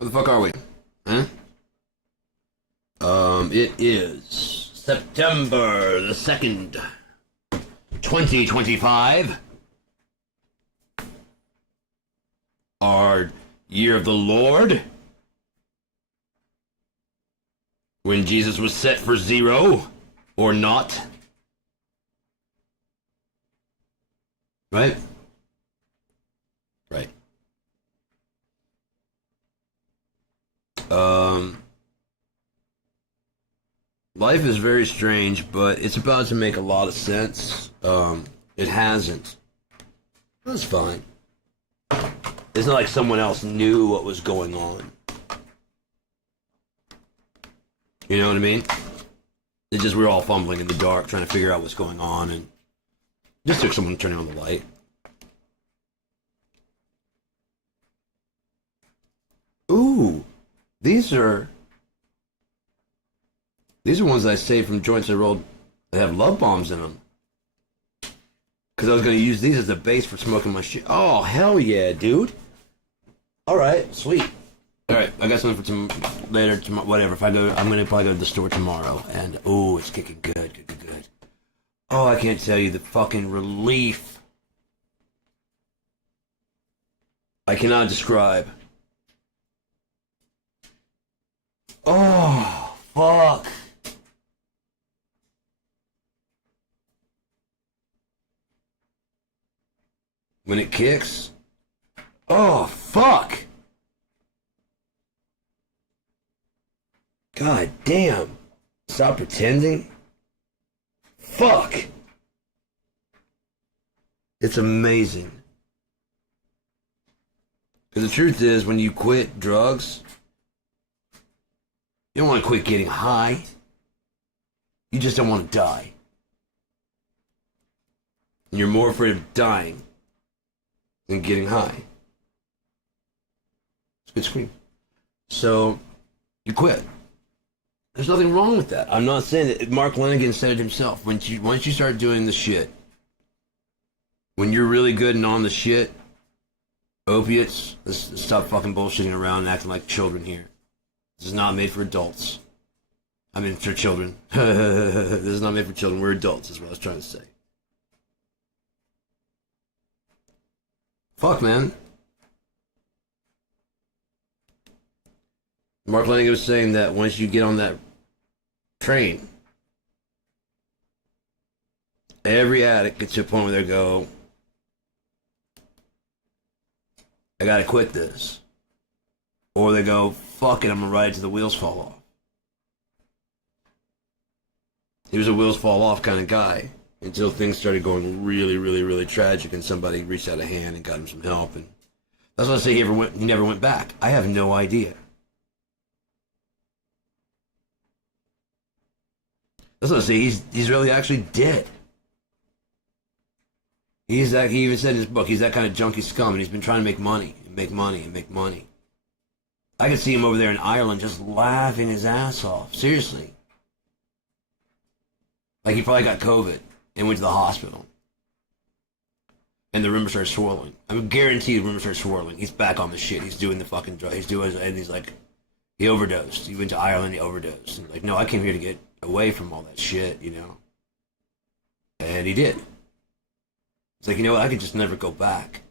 the fuck are we? Huh? It is September the 2nd, 2025. Our year of the Lord. When Jesus was set for 0 or not. Right? Right. Life is very strange, but it's about to make a lot of sense. It hasn't. That's fine. It's not like someone else knew what was going on. You know what I mean? It's just we're all fumbling in the dark trying to figure out what's going on, and just took someone turning on the light. Ooh, these are ones I saved from joints I rolled that have love bombs in them. Because I was going to use these as a base for smoking my shit. Oh, hell yeah, dude. Alright, sweet. Alright, I got something for later, tomorrow, whatever. If I go, I'm going to probably go to the store tomorrow. And, oh, it's kicking good. Oh, I can't tell you the fucking relief. I cannot describe. Oh, fuck. When it kicks. Oh, fuck. God damn. Stop pretending. Fuck. It's amazing. Because the truth is, when you quit drugs, you don't want to quit getting high. You just don't want to die. And you're more afraid of dying than getting high. It's a good scream. So, you quit. There's nothing wrong with that. I'm not saying that. Mark Lanigan said it himself. Once you start doing the shit, when you're really good and on the shit, opiates, let's stop fucking bullshitting around and acting like children here. This is not made for adults. I mean, for children. This is not made for children. We're adults, is what I was trying to say. Fuck, man. Mark Lanigan was saying that once you get on that train, every addict gets to a point where they go, I gotta quit this. Or they go, fuck it, I'm gonna ride it till the wheels fall off. He was a wheels fall off kind of guy until things started going really tragic and somebody reached out a hand and got him some help. And that's why I say he never went back. I have no idea. That's what I say he's really actually dead. He even said in his book, he's that kind of junkie scum, and he's been trying to make money. I could see him over there in Ireland just laughing his ass off. Seriously. Like he probably got COVID and went to the hospital. And the room started swirling. I'm guaranteed the room started swirling. He's back on the shit. He's doing the fucking drug. And he's like, he overdosed. He went to Ireland, he overdosed. And like, no, I came here to get away from all that shit, you know. And he did. It's like, you know what, I could just never go back.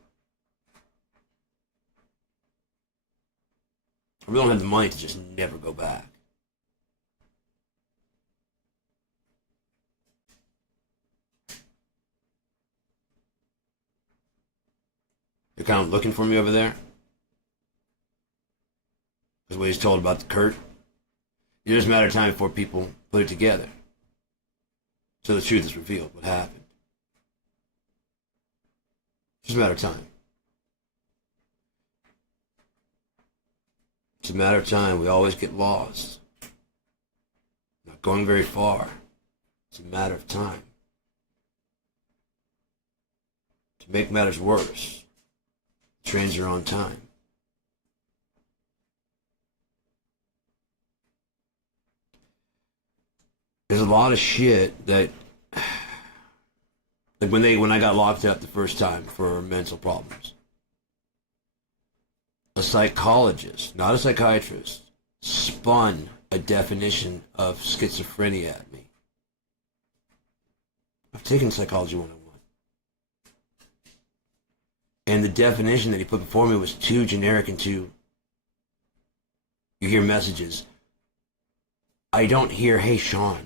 I really don't have the money to just never go back. You're kind of looking for me over there? That's what he's told about the Kurt. It's just a matter of time before people put it together. So the truth is revealed, what happened. It's just a matter of time. It's a matter of time. We always get lost. Not going very far. It's a matter of time. To make matters worse, the trains are on time. There's a lot of shit that Like when I got locked up the first time for mental problems, a psychologist, not a psychiatrist, spun a definition of schizophrenia at me. I've taken Psychology 101. And the definition that he put before me was too generic and too... You hear messages. I don't hear, hey, Sean.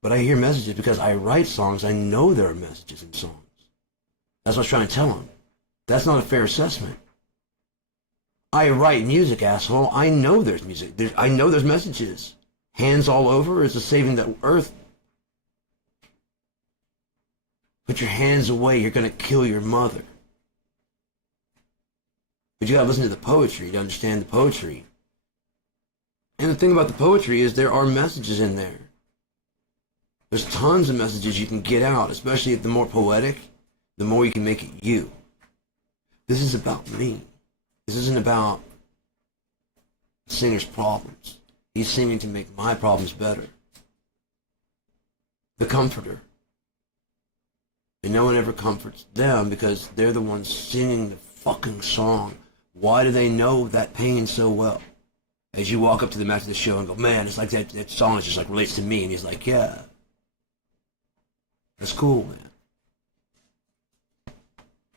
But I hear messages because I write songs. I know there are messages in songs. That's what I was trying to tell him. That's not a fair assessment. I write music, asshole. I know there's music. I know there's messages. Hands all over is a saving the earth. Put your hands away. You're going to kill your mother. But you got to listen to the poetry to understand the poetry. And the thing about the poetry is there are messages in there. There's tons of messages you can get out, especially if the more poetic, the more you can make it you. This is about me. This isn't about the singer's problems. He's singing to make my problems better. The comforter. And no one ever comforts them because they're the ones singing the fucking song. Why do they know that pain so well? As you walk up to them after the show and go, man, it's like that song is just like relates to me. And he's like, yeah. That's cool, man.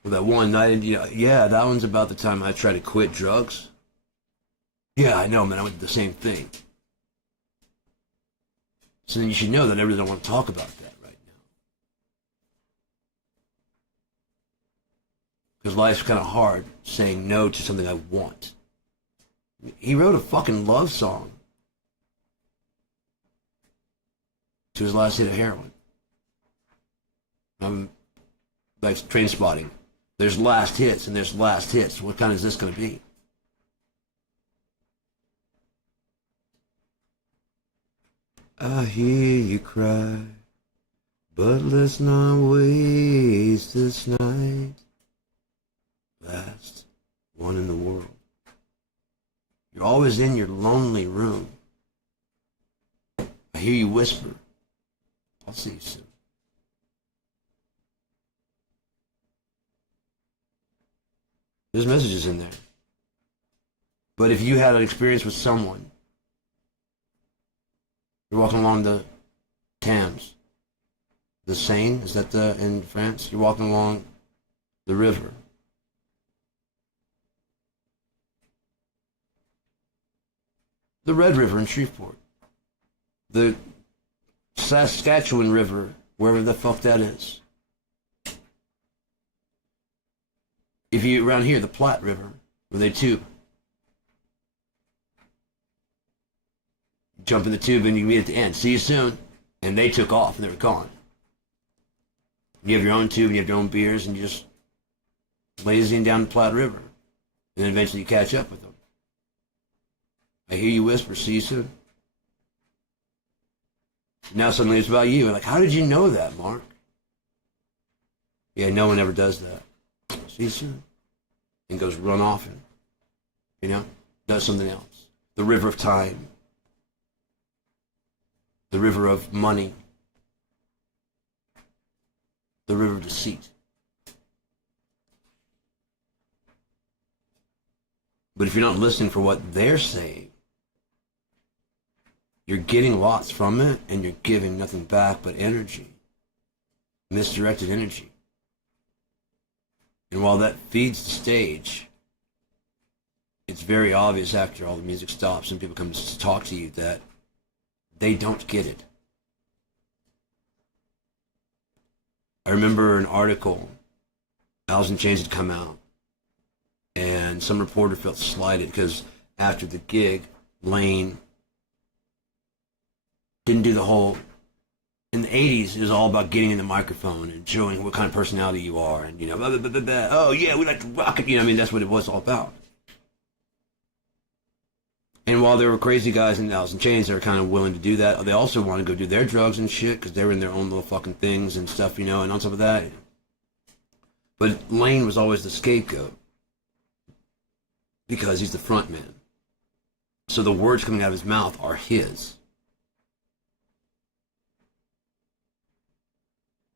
Well, that one night, yeah, that one's about the time I tried to quit drugs. Yeah, I know, man, I went through the same thing. So then you should know that I really don't want to talk about that right now. Because life's kind of hard saying no to something I want. He wrote a fucking love song to his last hit of heroin. I'm like Train Spotting. There's last hits and there's last hits. What kind is this going to be? I hear you cry, but let's not waste this night. Last one in the world. You're always in your lonely room. I hear you whisper, I'll see you soon. There's messages in there. But if you had an experience with someone, you're walking along the Thames, the Seine, is that in France? You're walking along the river. The Red River in Shreveport. The Saskatchewan River, wherever the fuck that is. If you around here, the Platte River, where they tube. Jump in the tube and you meet at the end. See you soon. And they took off and they were gone. You have your own tube and you have your own beers and you just lazying down the Platte River. And then eventually you catch up with them. I hear you whisper, see you soon. Now suddenly it's about you. Like, how did you know that, Mark? Yeah, no one ever does that. See you soon. And goes run off and, does something else. The river of time. The river of money. The river of deceit. But if you're not listening for what they're saying, you're getting lots from it and you're giving nothing back but energy. Misdirected energy. And while that feeds the stage, it's very obvious after all the music stops and people come to talk to you that they don't get it. I remember an article, Alice in Chains had come out, and some reporter felt slighted because after the gig, Lane didn't do the whole... In the 80s, it was all about getting in the microphone and showing what kind of personality you are. And, blah, blah, blah, blah, blah. Oh, yeah, we like to rock it. That's what it was all about. And while there were crazy guys in Alice in Chains that were kind of willing to do that, they also wanted to go do their drugs and shit because they were in their own little fucking things and stuff, and on top of that. But Lane was always the scapegoat because he's the front man. So the words coming out of his mouth are his.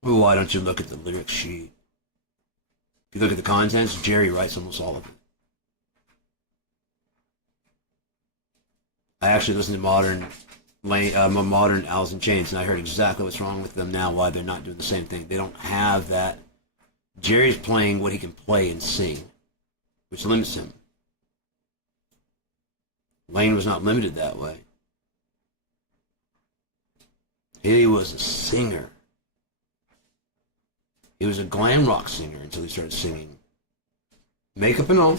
Well, why don't you look at the lyric sheet? If you look at the contents, Jerry writes almost all of it. I actually listened to modern Alice in Chains, and I heard exactly what's wrong with them now, why they're not doing the same thing. They don't have that. Jerry's playing what he can play and sing, which limits him. Lane was not limited that way. He was a singer. He was a glam rock singer until he started singing. Makeup and all.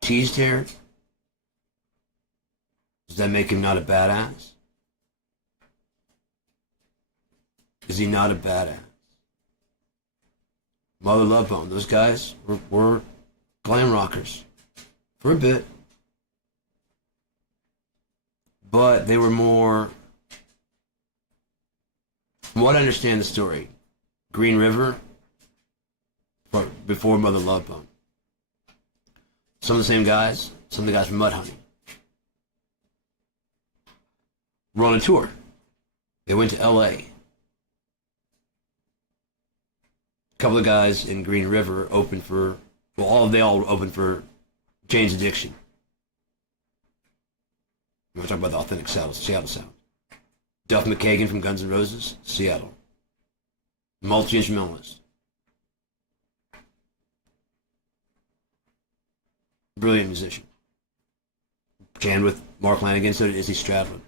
Teased hair. Does that make him not a badass? Is he not a badass? Mother Love Bone, those guys were glam rockers for a bit. But they were more, from what I understand the story, Green River, before Mother Love Bone. Some of the same guys, some of the guys from Mudhoney, were on a tour. They went to LA. A couple of guys in Green River opened for, they all opened for Jane's Addiction. We're talking about the authentic Seattle sound. Duff McKagan from Guns N' Roses, Seattle. Multi-instrumentalist. Brilliant musician. Jammed with Mark Lanigan, so did Izzy Stradlin.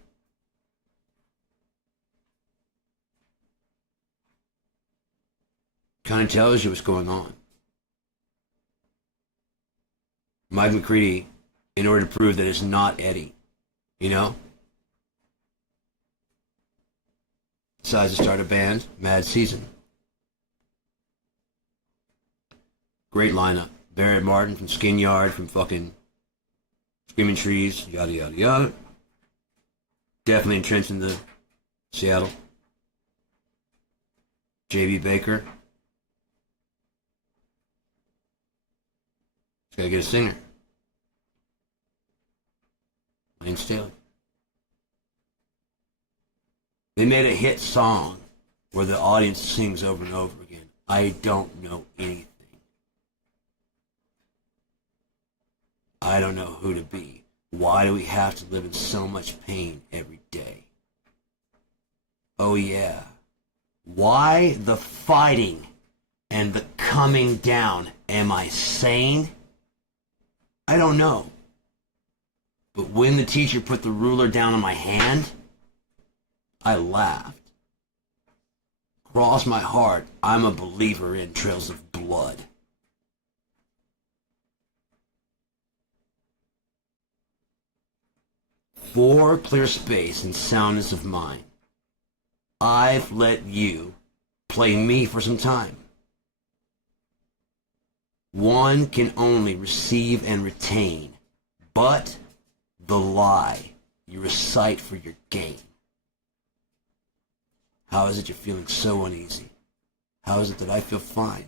Kind of tells you what's going on. Mike McCready, in order to prove that it's not Eddie, you know, decides to start a band, Mad Season. Great lineup. Barrett Martin from Skin Yard, from fucking Screaming Trees, yada yada yada. Definitely entrenched in the Seattle. J.B. Baker. Just gotta get a singer. Lane Staley. They made a hit song where the audience sings over and over again. I don't know anything. I don't know who to be. Why do we have to live in so much pain every day? Oh yeah. Why the fighting and the coming down? Am I sane? I don't know. But when the teacher put the ruler down on my hand, I laughed. Cross my heart, I'm a believer in trails of blood. For clear space and soundness of mind, I've let you play me for some time. One can only receive and retain, but the lie you recite for your gain. How is it you're feeling so uneasy? How is it that I feel fine?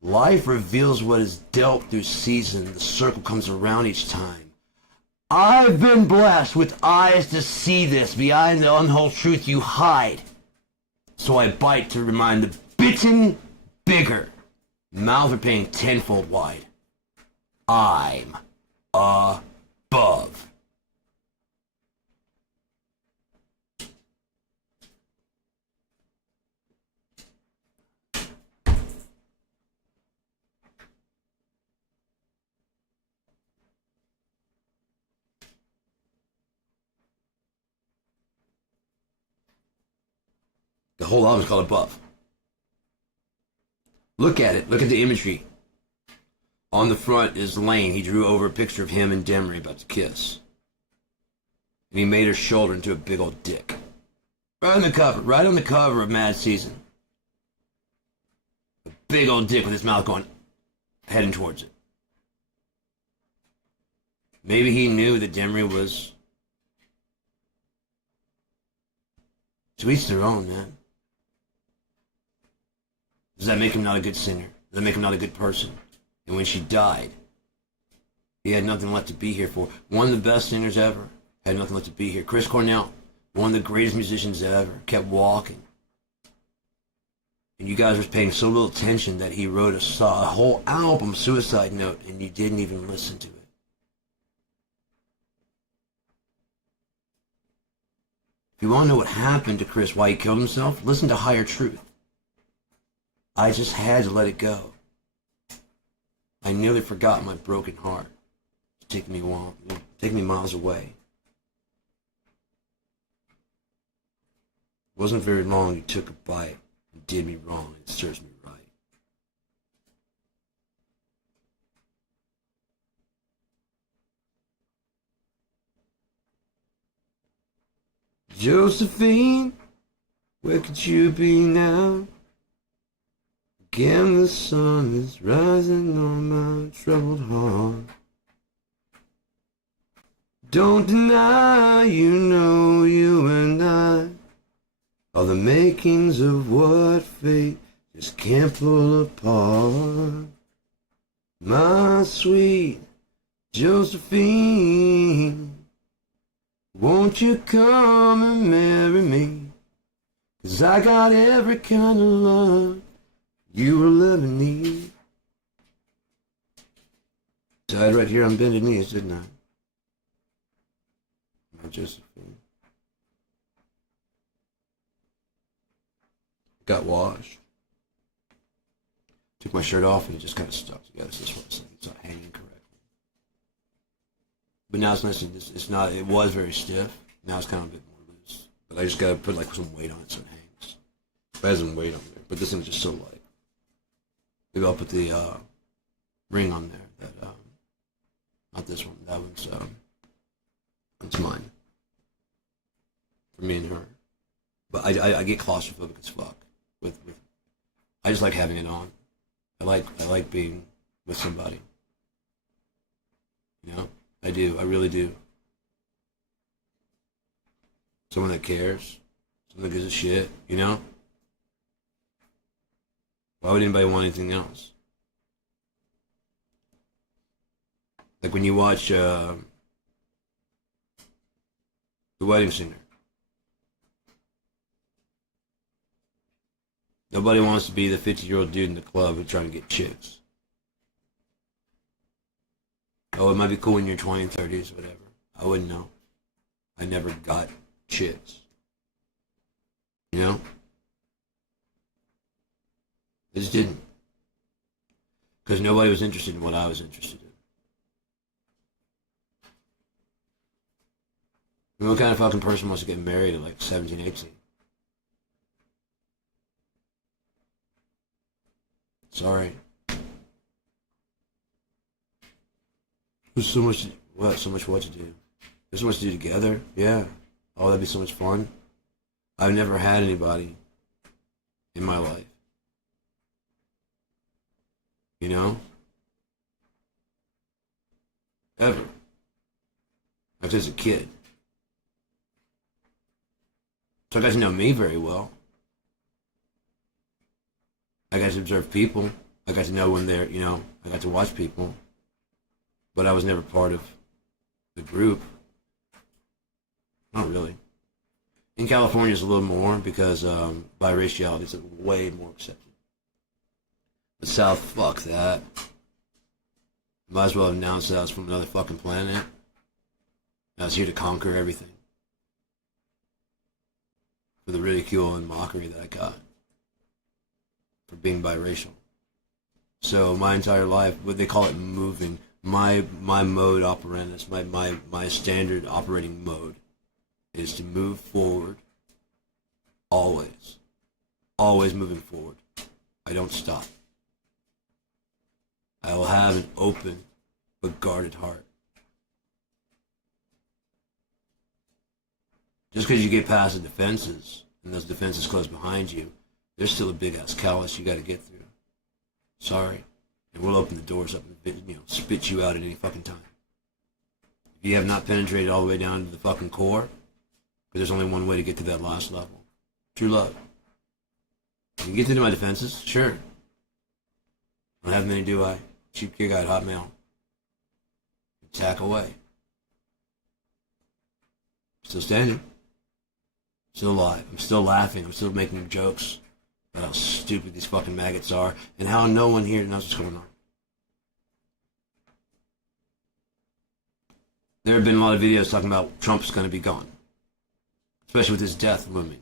Life reveals what is dealt through season. The circle comes around each time. I've been blessed with eyes to see this behind the unwhole truth you hide. So I bite to remind the bitten bigger. Mouth are paying tenfold wide. I'm above. The whole album is called Above. Look at it. Look at the imagery. On the front is Lane. He drew over a picture of him and Demery about to kiss. And he made her shoulder into a big old dick. Right on the cover of Mad Season. A big old dick with his mouth going, heading towards it. Maybe he knew that Demery was... To each their own, man. Does that make him not a good singer? Does that make him not a good person? And when she died, he had nothing left to be here for. One of the best singers ever had nothing left to be here. Chris Cornell, one of the greatest musicians ever, kept walking. And you guys were paying so little attention that he wrote a whole album, Suicide Note, and you didn't even listen to it. If you want to know what happened to Chris, why he killed himself, listen to Higher Truth. I just had to let it go. I nearly forgot my broken heart. It's taking me miles away. It wasn't very long you took a bite and did me wrong. It serves me right. Josephine, where could you be now? Again the sun is rising on my troubled heart. Don't deny, you know you and I are the makings of what fate just can't pull apart. My sweet Josephine, won't you come and marry me? 'Cause I got every kind of love you will ever need. Died right here on bended knees, didn't I? My Josephine. Got washed. Took my shirt off and it just kind of stuck together. So that's what I'm saying. It's not hanging correctly. But now it's nice. It's not. It was very stiff. Now it's kind of a bit more loose. But I just gotta put like some weight on it so it hangs. It has some weight on there. But this thing's just so light. Maybe I'll put the ring on there. That not this one. That one's it's mine. For me and her. But I get claustrophobic as fuck. With I just like having it on. I like being with somebody. You know? I do. I really do. Someone that cares. Someone that gives a shit, you know? Why would anybody want anything else? Like when you watch The Wedding Singer. Nobody wants to be the 50-year-old dude in the club who's trying to get chicks. Oh, it might be cool in your 20s, 30s, whatever. I wouldn't know. I never got chicks. You know? I just didn't. Because nobody was interested in what I was interested in. I mean, what kind of fucking person wants to get married at like 17, 18? Sorry. There's so much what to do. There's so much to do together. Yeah. Oh, that'd be so much fun. I've never had anybody in my life. You know? Ever. Like as a kid. So I got to know me very well. I got to observe people. I got to know when they're, you know, I got to watch people. But I was never part of the group. Not really. In California, it's a little more because biraciality is way more accepted. The South, fuck that. Might as well have announced that I was from another fucking planet. I was here to conquer everything. For the ridicule and mockery that I got. For being biracial. So my entire life, what they call it moving, my mode operandus, my standard operating mode is to move forward. Always. Always moving forward. I don't stop. I will have an open but guarded heart. Just because you get past the defenses, and those defenses close behind you, there's still a big-ass callus you got to get through. Sorry. And we'll open the doors up and, you know, spit you out at any fucking time. If you have not penetrated all the way down to the fucking core, because there's only one way to get to that last level. True love. You can get into my defenses? Sure. I don't have many, do I? Cheap kick out Hotmail. Attack away. Still standing. Still alive. I'm still laughing. I'm still making jokes how stupid these fucking maggots are, and how no one here knows what's going on. There have been a lot of videos talking about Trump's going to be gone, especially with his death looming.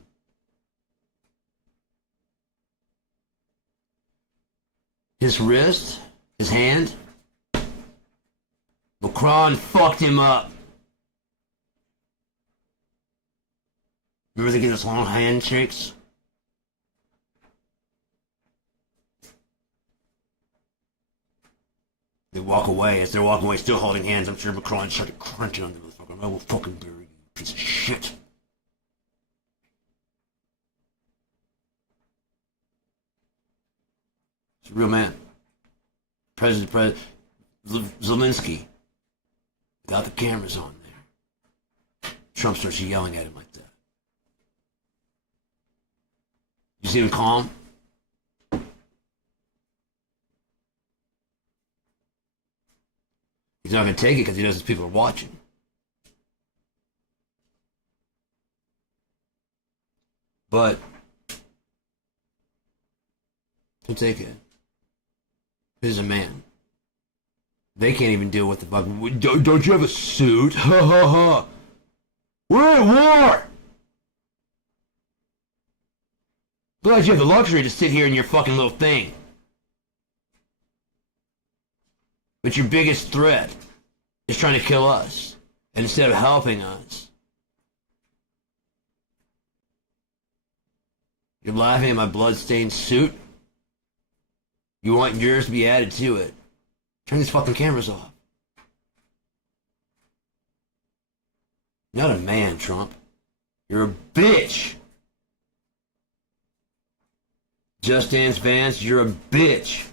His wrist, his hand, Macron fucked him up. Remember they get those long handshakes? They walk away. As they're walking away, still holding hands, I'm sure Macron started crunching on the motherfucker. I will fucking bury you, piece of shit. He's a real man. President Zelensky, without the cameras on there, Trump starts yelling at him like that. You see him calm? He's not going to take it because he knows his people are watching. But he'll take it. He's a man. They can't even deal with the fuck. Don't you have a suit? Ha ha ha. We're at war. Glad you have the luxury to sit here in your fucking little thing. But your biggest threat is trying to kill us. And instead of helping us, you're laughing at my blood-stained suit? You want yours to be added to it. Turn these fucking cameras off. You're not a man, Trump. You're a bitch. Just Dance Vance, you're a bitch.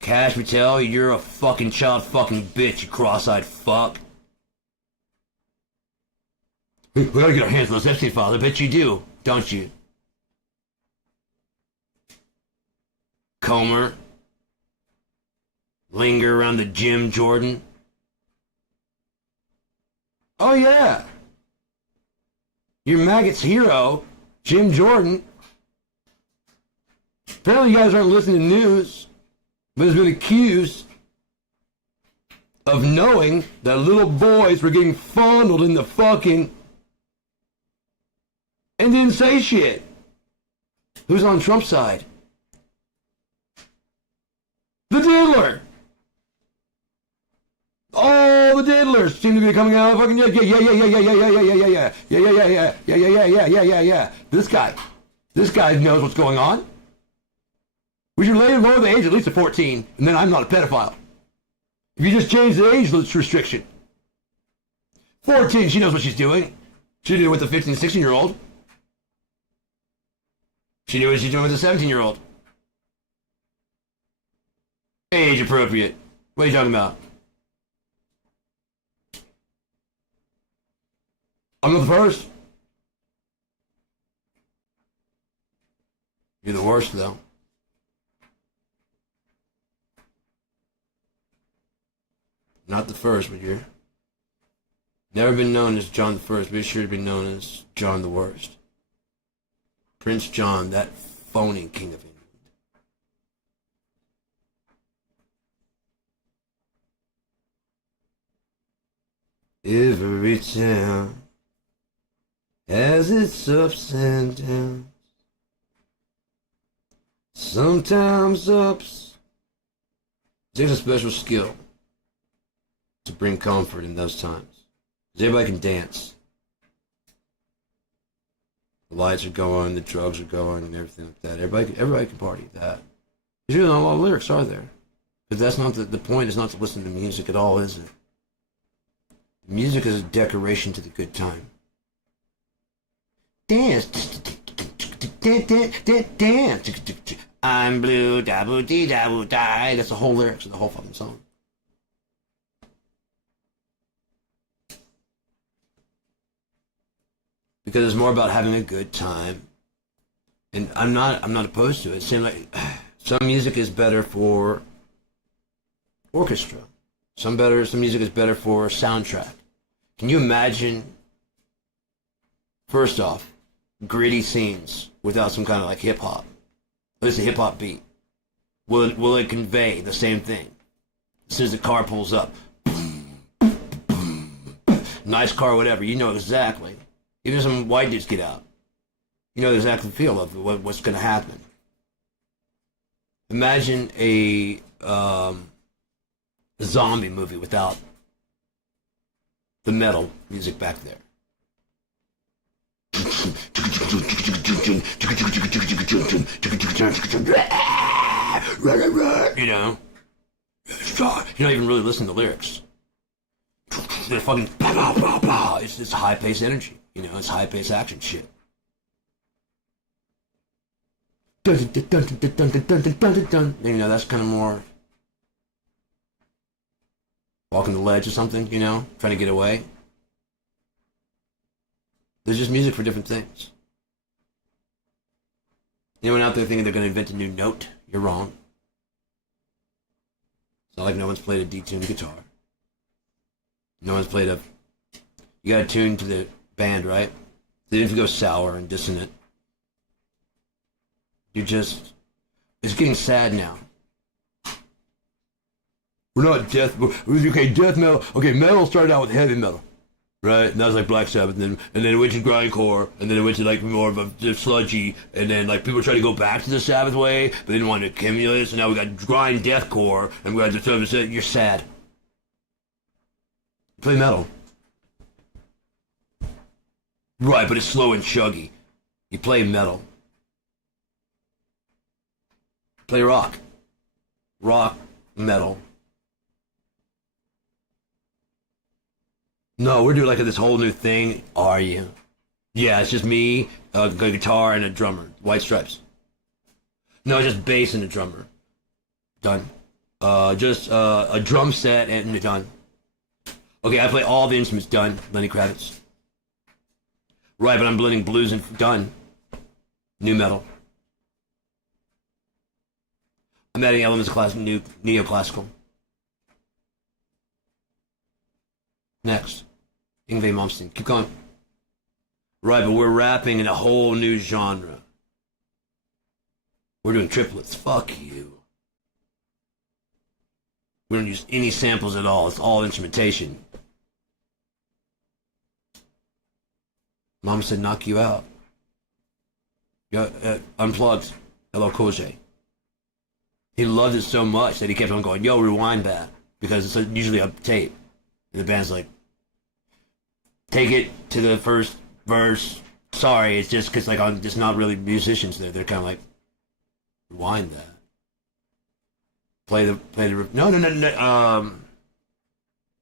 Cash Patel, you're a fucking child fucking bitch, you cross-eyed fuck. We gotta get our hands on those Epstein files. I bet you do, don't you? Comer. Linger around the gym, Jordan. Oh yeah. Your maggot's hero, Jim Jordan. Apparently you guys aren't listening to news, but has been accused of knowing that little boys were getting fondled in the fucking and didn't say shit. Who's on Trump's side? The diddler. All the diddlers seem to be coming out of fucking yeah. This guy knows what's going on. We should lower the age at least to 14, and then I'm not a pedophile. If you just change the age restriction. 14, she knows what she's doing. She knew it with a 15, 16-year-old. She knew what she's doing with a 17-year-old. Age appropriate. What are you talking about? I'm not the first. You're the worst, though. Not the first, but you're never been known as John the First, but you're sure to be known as John the Worst. Prince John, that phony king of England. Every town has its ups and downs. Sometimes ups. It takes a special skill to bring comfort in those times. Because everybody can dance. The lights are going, the drugs are going, and everything like that. Everybody can party at that. There's really not a lot of lyrics, are there? Because that's not the point is not to listen to music at all, is it? Music is a decoration to the good time. Dance. Dance. I'm blue, daboo dee daboo die. That's the whole lyrics of the whole fucking song. Because it's more about having a good time. And I'm not opposed to it. It seems like some music is better for orchestra. Some music is better for soundtrack. Can you imagine, first off, gritty scenes without some kind of like hip hop? It's a hip hop beat. Will it convey the same thing? As soon as the car pulls up, nice car, whatever, you know exactly. Even if some white dudes get out, you know exactly the feel of what's going to happen. Imagine a zombie movie without the metal music back there. You know? You're not even really listening to the lyrics. They're fucking... It's high-paced energy. You know, it's high-paced action shit. You know, that's kind of more... walking the ledge or something, you know? Trying to get away. There's just music for different things. Anyone out there thinking they're going to invent a new note? You're wrong. It's not like no one's played a detuned guitar. No one's played a... You got to tune to the band, right? They didn't go sour and dissonant. You just... It's getting sad now. We're not death... Okay, death metal... Okay, metal started out with heavy metal. Right? And that was like Black Sabbath, and then it went to grindcore, and then it went to like more of a sludgy, and then like people tried to go back to the Sabbath way, but they didn't want to accumulate, so now we got grind deathcore, and we got the service. You're sad. Play metal. Right, but it's slow and chuggy. You play metal. Play rock. Rock, metal. No, we're doing like this whole new thing. Are you? Yeah, it's just me, a guitar, and a drummer. White Stripes. No, just bass and a drummer. Done. Just a drum set and done. Okay, I play all the instruments. Done. Lenny Kravitz. Right, but I'm blending blues and done. New metal. I'm adding elements of new neoclassical. Next. Yngwie Malmsteen. Keep going. Right, but we're rapping in a whole new genre. We're doing triplets. Fuck you. We don't use any samples at all. It's all instrumentation. Mama said knock you out. Unplugged. Hello, Cool J. He loved it so much that he kept on going, yo, rewind that. Because it's usually a tape. And the band's like, take it to the first verse. Sorry, it's just because like I'm just not really musicians there. They're kind of like, rewind that. Play the no.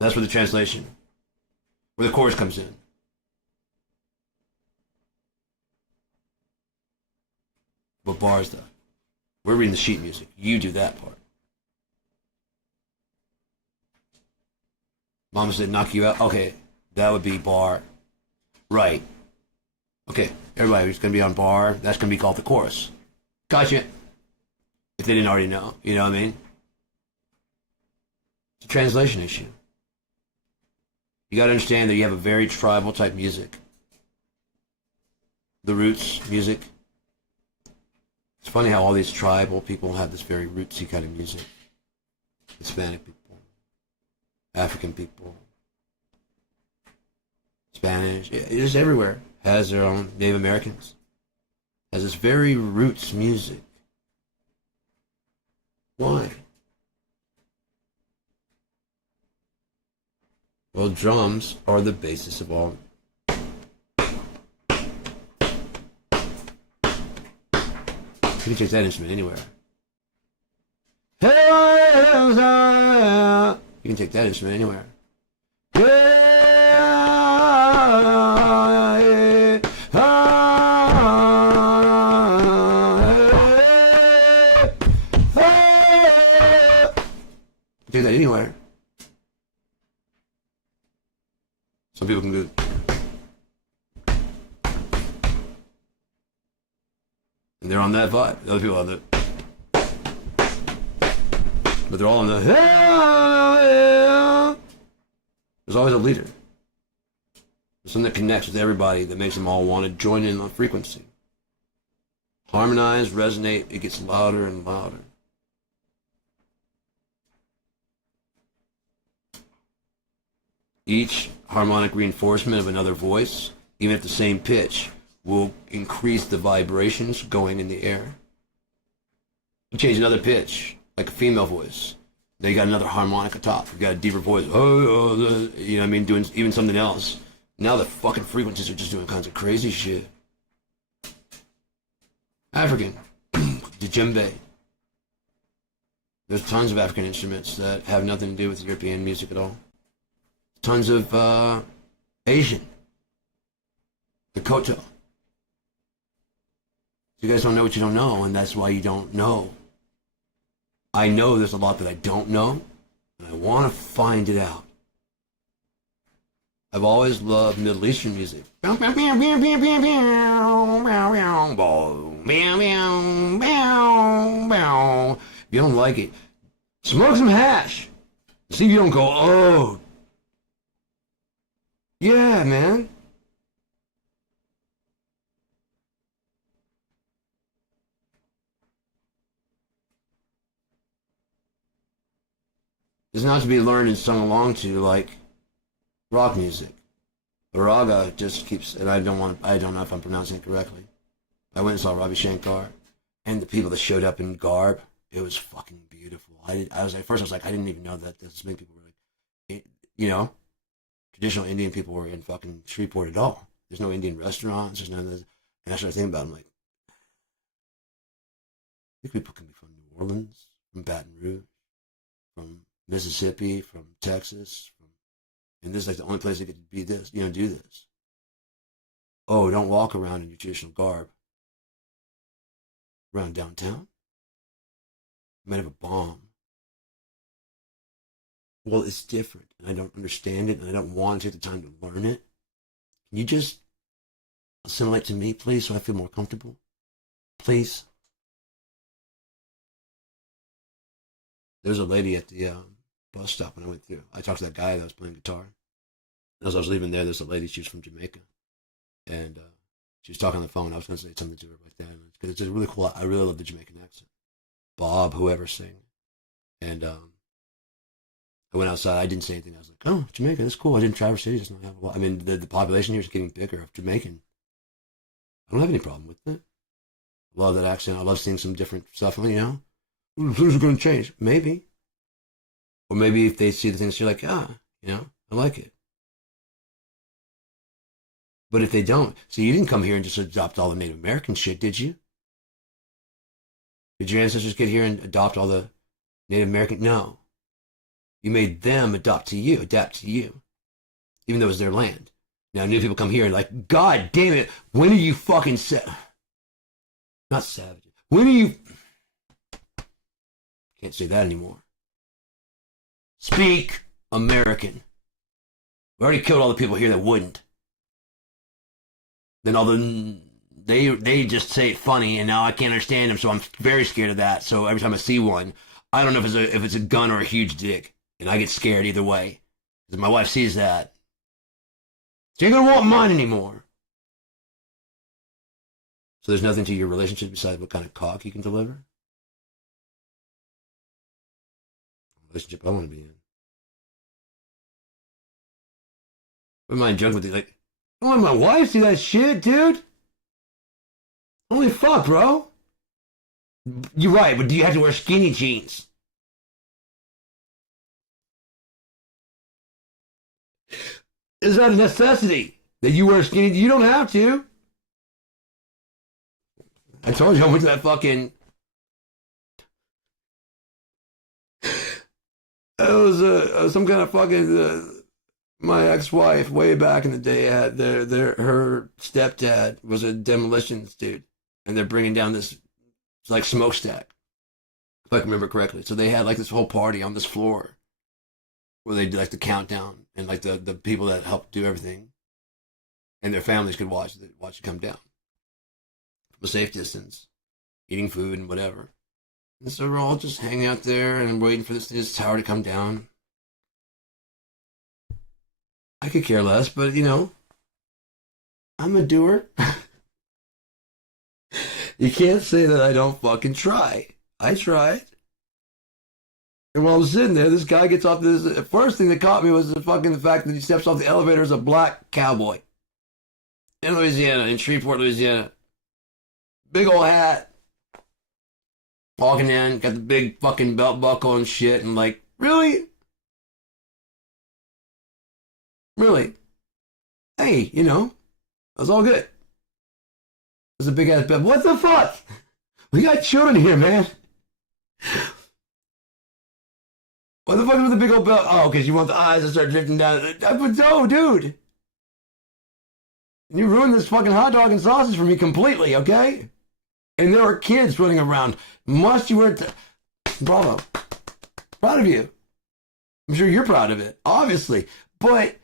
That's where the translation, where the chorus comes in. What bars though? We're reading the sheet music. You do that part. Mama said knock you out. Okay, that would be bar. Right. Okay, everybody who's going to be on bar, that's going to be called the chorus. Gotcha. If they didn't already know, you know what I mean? It's a translation issue. You got to understand that you have a very tribal type music. The roots music. It's funny how all these tribal people have this very rootsy kind of music. Hispanic people, African people, Spanish, it is everywhere. Has their own. Native Americans has this very roots music. Why? Well, drums are the basis of all. You can take that instrument anywhere. You can take that instrument anywhere. Do that anywhere. Some people can do it. And they're on that vibe. Other people on the... But they're all on the... There's always a leader. There's something that connects with everybody that makes them all want to join in on frequency. Harmonize, resonate, it gets louder and louder. Each harmonic reinforcement of another voice, even at the same pitch, will increase the vibrations going in the air. You change another pitch, like a female voice. Now you got another harmonic atop. You got a deeper voice. Oh, you know what I mean? Doing even something else. Now the fucking frequencies are just doing kinds of crazy shit. African, the djembe. There's tons of African instruments that have nothing to do with European music at all. Tons of Asian. The koto. You guys don't know what you don't know, and that's why you don't know. I know there's a lot that I don't know, and I want to find it out. I've always loved Middle Eastern music. If you don't like it, smoke some hash. See if you don't go, oh. Yeah, man. It's not to be learned and sung along to like rock music. The raga just keeps, and I don't know if I'm pronouncing it correctly. I went and saw Ravi Shankar, and the people that showed up in garb, it was fucking beautiful. I was like, first I was like, I didn't even know that this many people were like, you know, traditional Indian people were in fucking Shreveport at all. There's no Indian restaurants, there's none of this. And I started thinking about it, I'm like, these people can be from New Orleans, from Baton Rouge, from Mississippi, from Texas, and this is like the only place they could be this, you know, do this. Oh, don't walk around in your traditional garb. Around downtown? You might have a bomb. Well, it's different, and I don't understand it, and I don't want to take the time to learn it. Can you just assimilate to me, please, so I feel more comfortable? Please? There's a lady at the bus stop when I went through. I talked to that guy that was playing guitar. As I was leaving there's a lady, she was from Jamaica. And she was talking on the phone. I was going to say something to her like that. Because it's just really cool. I really love the Jamaican accent. Bob, whoever sang. And I went outside. I didn't say anything. I was like, oh, Jamaica, that's cool. I didn't Traverse City. Does not have I mean, the population here is getting bigger of Jamaican. I don't have any problem with it. I love that accent. I love seeing some different stuff, you know? Things are going to change. Maybe. Or maybe if they see the things, you're like, you know, I like it. But if they don't, so you didn't come here and just adopt all the Native American shit, did you? Did your ancestors get here and adopt all the Native American? No. You made them adapt to you, even though it was their land. Now new people come here and like, God damn it, when are you fucking not savage? When are you? Can't say that anymore. Speak American. We already killed all the people here that wouldn't. Then all the they just say it funny, and now I can't understand them, so I'm very scared of that. So every time I see one, I don't know if it's a gun or a huge dick, and I get scared either way. Because my wife sees that, she ain't gonna want mine anymore. So there's nothing to your relationship besides what kind of cock you can deliver. Relationship I want to be in. What am I joking with you? Like, I don't want my wife to see that shit, dude. Holy fuck, bro. You're right, but do you have to wear skinny jeans? Is that a necessity that you wear skinny? You don't have to. I told you I went to that fucking. It was some kind of fucking. My ex-wife, way back in the day, had her stepdad was a demolitions dude, and they're bringing down this like smokestack, if I can remember correctly. So they had like this whole party on this floor where they did like the countdown, and like the people that helped do everything, and their families could watch it come down from a safe distance, eating food and whatever. And so we're all just hanging out there and waiting for this tower to come down. I could care less, but you know, I'm a doer. You can't say that I don't fucking try. I tried. And while I'm sitting there, this guy gets off this. The first thing that caught me was the fact that he steps off the elevator as a black cowboy. In Louisiana, in Shreveport, Louisiana. Big old hat. Walking in, got the big fucking belt buckle and shit, and like, really? Really? Hey, that's all good. There's a big ass belt. What the fuck? We got children here, man. What the fuck with the big old belt? Oh, because you want the eyes to start drifting down. But no, dude. You ruined this fucking hot dog and sausage for me completely, okay? And there are kids running around. Must you wear Bravo. Proud of you. I'm sure you're proud of it, obviously. But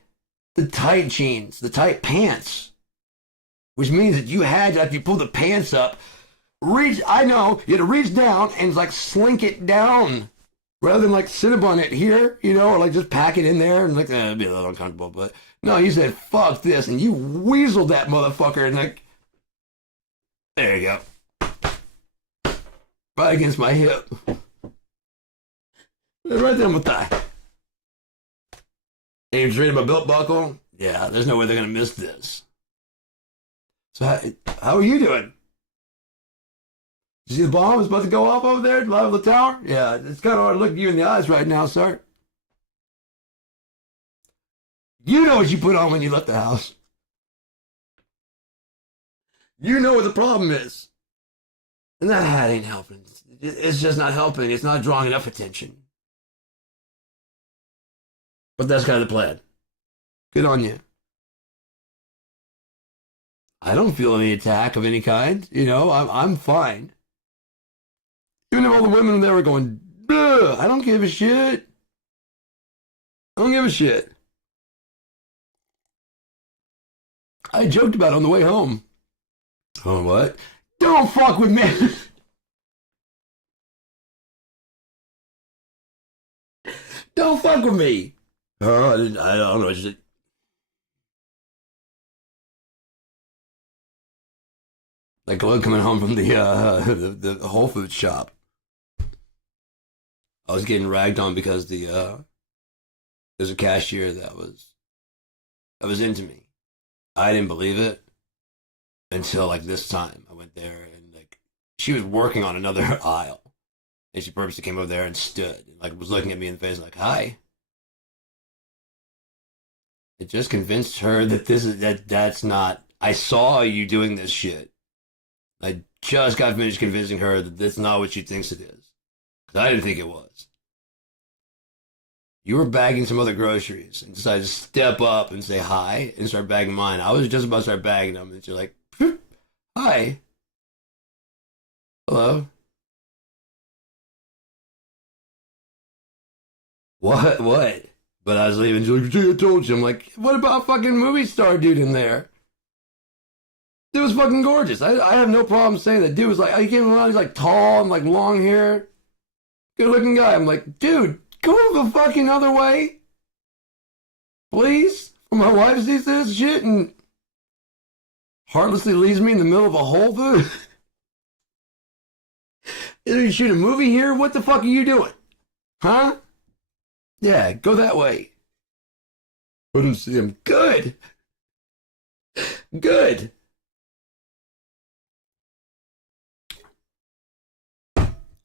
the tight jeans, the tight pants, which means that you had to, after you pull the pants up, I know, you had to reach down and like slink it down rather than like sit up on it here, or like just pack it in there and like, it'd be a little uncomfortable. But no, you said, fuck this, and you weaseled that motherfucker and like, there you go. Right against my hip. Right there on my thigh. And you're trading my belt buckle? Yeah, there's no way they're going to miss this. So how are you doing? You see the bomb is about to go off over there at the level of the tower? Yeah, it's kind of hard to look you in the eyes right now, sir. You know what you put on when you left the house. You know what the problem is. And that hat ain't helping. It's just not helping. It's not drawing enough attention. But that's kind of the plan. Good on you. I don't feel any attack of any kind. I'm fine. Even if all the women there were going, I don't give a shit. I don't give a shit. I joked about it on the way home. Oh, what? Don't fuck with me. Don't fuck with me. Oh, I don't know. Like coming home from the Whole Foods shop. I was getting ragged on because there's a cashier that was into me. I didn't believe it until like this time. I went there and like she was working on another aisle, and she purposely came over there and stood and like was looking at me in the face like, "Hi." It just convinced her that that's not. I saw you doing this shit. I just got finished convincing her that that's not what she thinks it is. Because I didn't think it was. You were bagging some other groceries and decided to step up and say hi and start bagging mine. I was just about to start bagging them, and you're like, hi. Hello. What? But I was leaving. She's like, I told you. I'm like, what about fucking movie star dude in there? Dude was fucking gorgeous. I have no problem saying that. Dude was like, I came around, he's like tall and like long hair. Good looking guy. I'm like, dude, go the fucking other way. Please? My wife sees this shit and heartlessly leaves me in the middle of a Whole Foods. Did you shoot a movie here? What the fuck are you doing? Huh? Yeah, go that way. I didn't see him. Good. Good.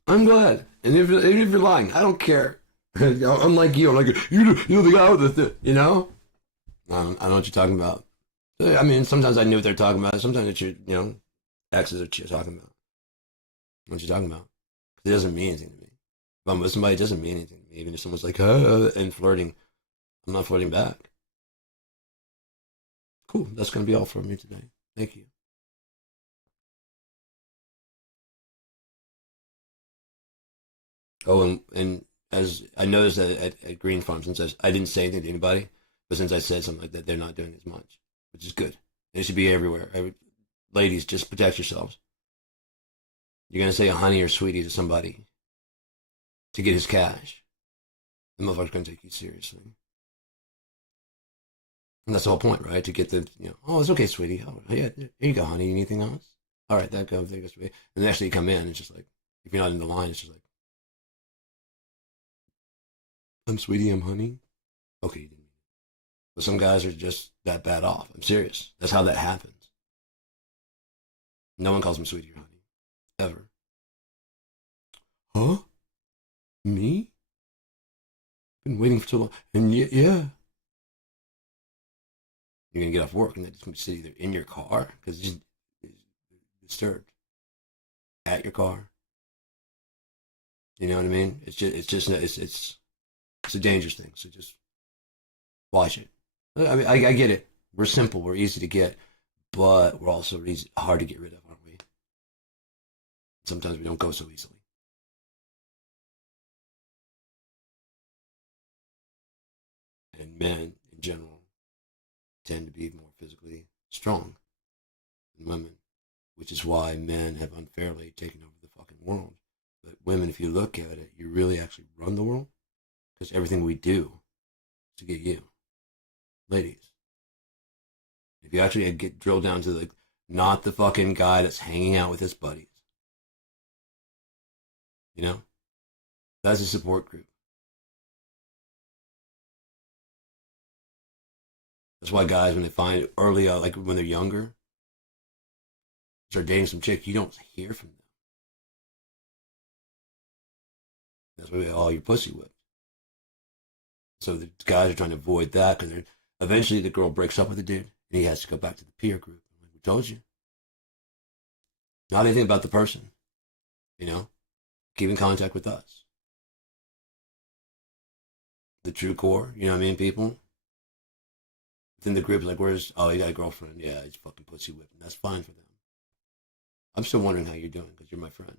I'm glad. And even if you're lying, I don't care. Unlike you, I'm like, you know the guy with the I know what you're talking about. I mean, sometimes I knew what they're talking about. Sometimes it's your, exes are talking about. What you talking about? It doesn't mean anything to me. If I'm with somebody, it doesn't mean anything to me. Even if someone's like, and flirting, I'm not flirting back. Cool. That's going to be all for me today. Thank you. Oh, and as I noticed that at Green Farm, since I didn't say anything to anybody, but since I said something like that, they're not doing as much, which is good. It should be everywhere. Ladies, just protect yourselves. You're going to say a honey or sweetie to somebody to get his cash. The motherfucker's going to take you seriously. And that's the whole point, right? To get the, oh, it's okay, sweetie. Oh, yeah, here you go, honey. Anything else? All right, that goes, and the next day you come in, it's just like, if you're not in the line, it's just like, I'm sweetie, I'm honey. Okay, you didn't. But some guys are just that bad off. I'm serious. That's how that happens. No one calls me sweetie or honey. Ever. Huh? Me? Been waiting for too long. And yeah. You're going to get off work and then just sit either in your car, because it's disturbed, at your car. You know what I mean? It's a dangerous thing. So just watch it. I mean, I get it. We're simple. We're easy to get, but we're also hard to get rid of, aren't we? Sometimes we don't go so easily. And men, in general, tend to be more physically strong than women, which is why men have unfairly taken over the fucking world. But women, if you look at it, you really actually run the world, because everything we do is to get you, ladies. If you actually get drilled down to not the fucking guy that's hanging out with his buddies, you know, that's a support group. That's why guys, when they find early, like when they're younger, start dating some chick, you don't hear from them. That's why all your pussy whipped. So the guys are trying to avoid that, because eventually the girl breaks up with the dude and he has to go back to the peer group. Like, we told you. Not anything about the person, you know? Keep in contact with us. The true core, you know what I mean, people? Within the group, like, oh, you got a girlfriend? Yeah, it's fucking pussy whipping. That's fine for them. I'm still wondering how you're doing, because you're my friend.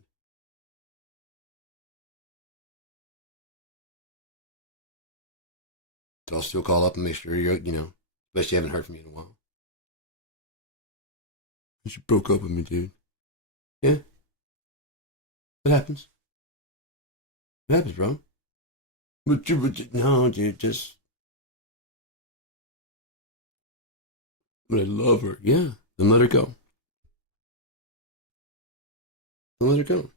So I'll still call up and make sure you're, especially you haven't heard from me in a while. You broke up with me, dude. Yeah? What happens? What happens, bro? No, dude, but I love her. Yeah, then let her go. Then let her go.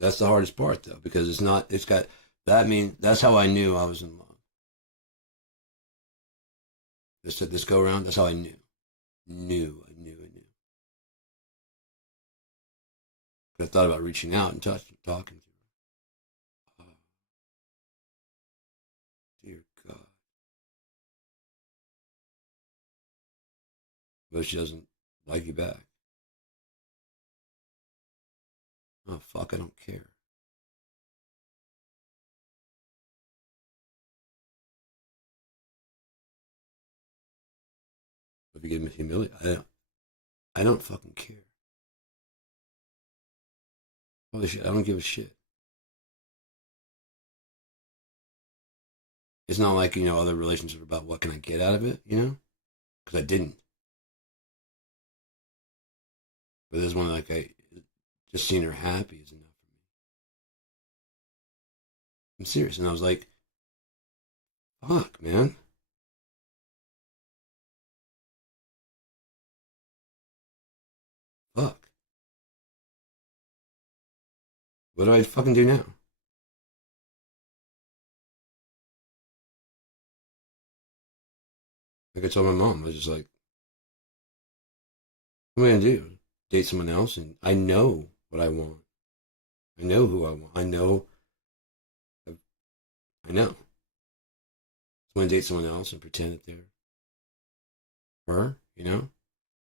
That's the hardest part, though, because it's not. It's got that. Mean that's how I knew I was in love. This go around. That's how I knew. I knew. I thought about reaching out and talking to her. Oh, dear God. But she doesn't like you back. Oh fuck! I don't care. If you get me humiliated, I don't fucking care. Holy shit! I don't give a shit. It's not like other relationships about what can I get out of it, because I didn't. But this one, like, I just seeing her happy is enough for me. I'm serious, and I was like, fuck, man. Fuck. What do I fucking do now? Like I told my mom, I was just like, what am I gonna do? Date someone else? And I know what I want. I know who I want. I know. I know. So I'm gonna date someone else and pretend that they're her.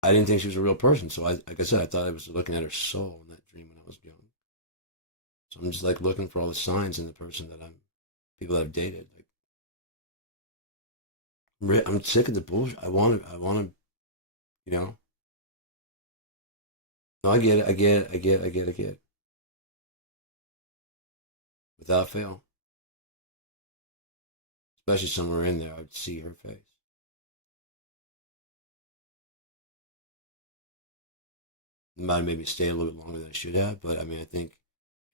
I didn't think she was a real person, so like I said, I thought I was looking at her soul in that dream when I was young. So I'm just like looking for all the signs in the person that people that I've dated. Like, I'm sick of the bullshit. I want to, you know. No, I get it. I get it. Without fail, especially somewhere in there, I would see her face. It might have maybe stayed a little bit longer than I should have, but I mean, I think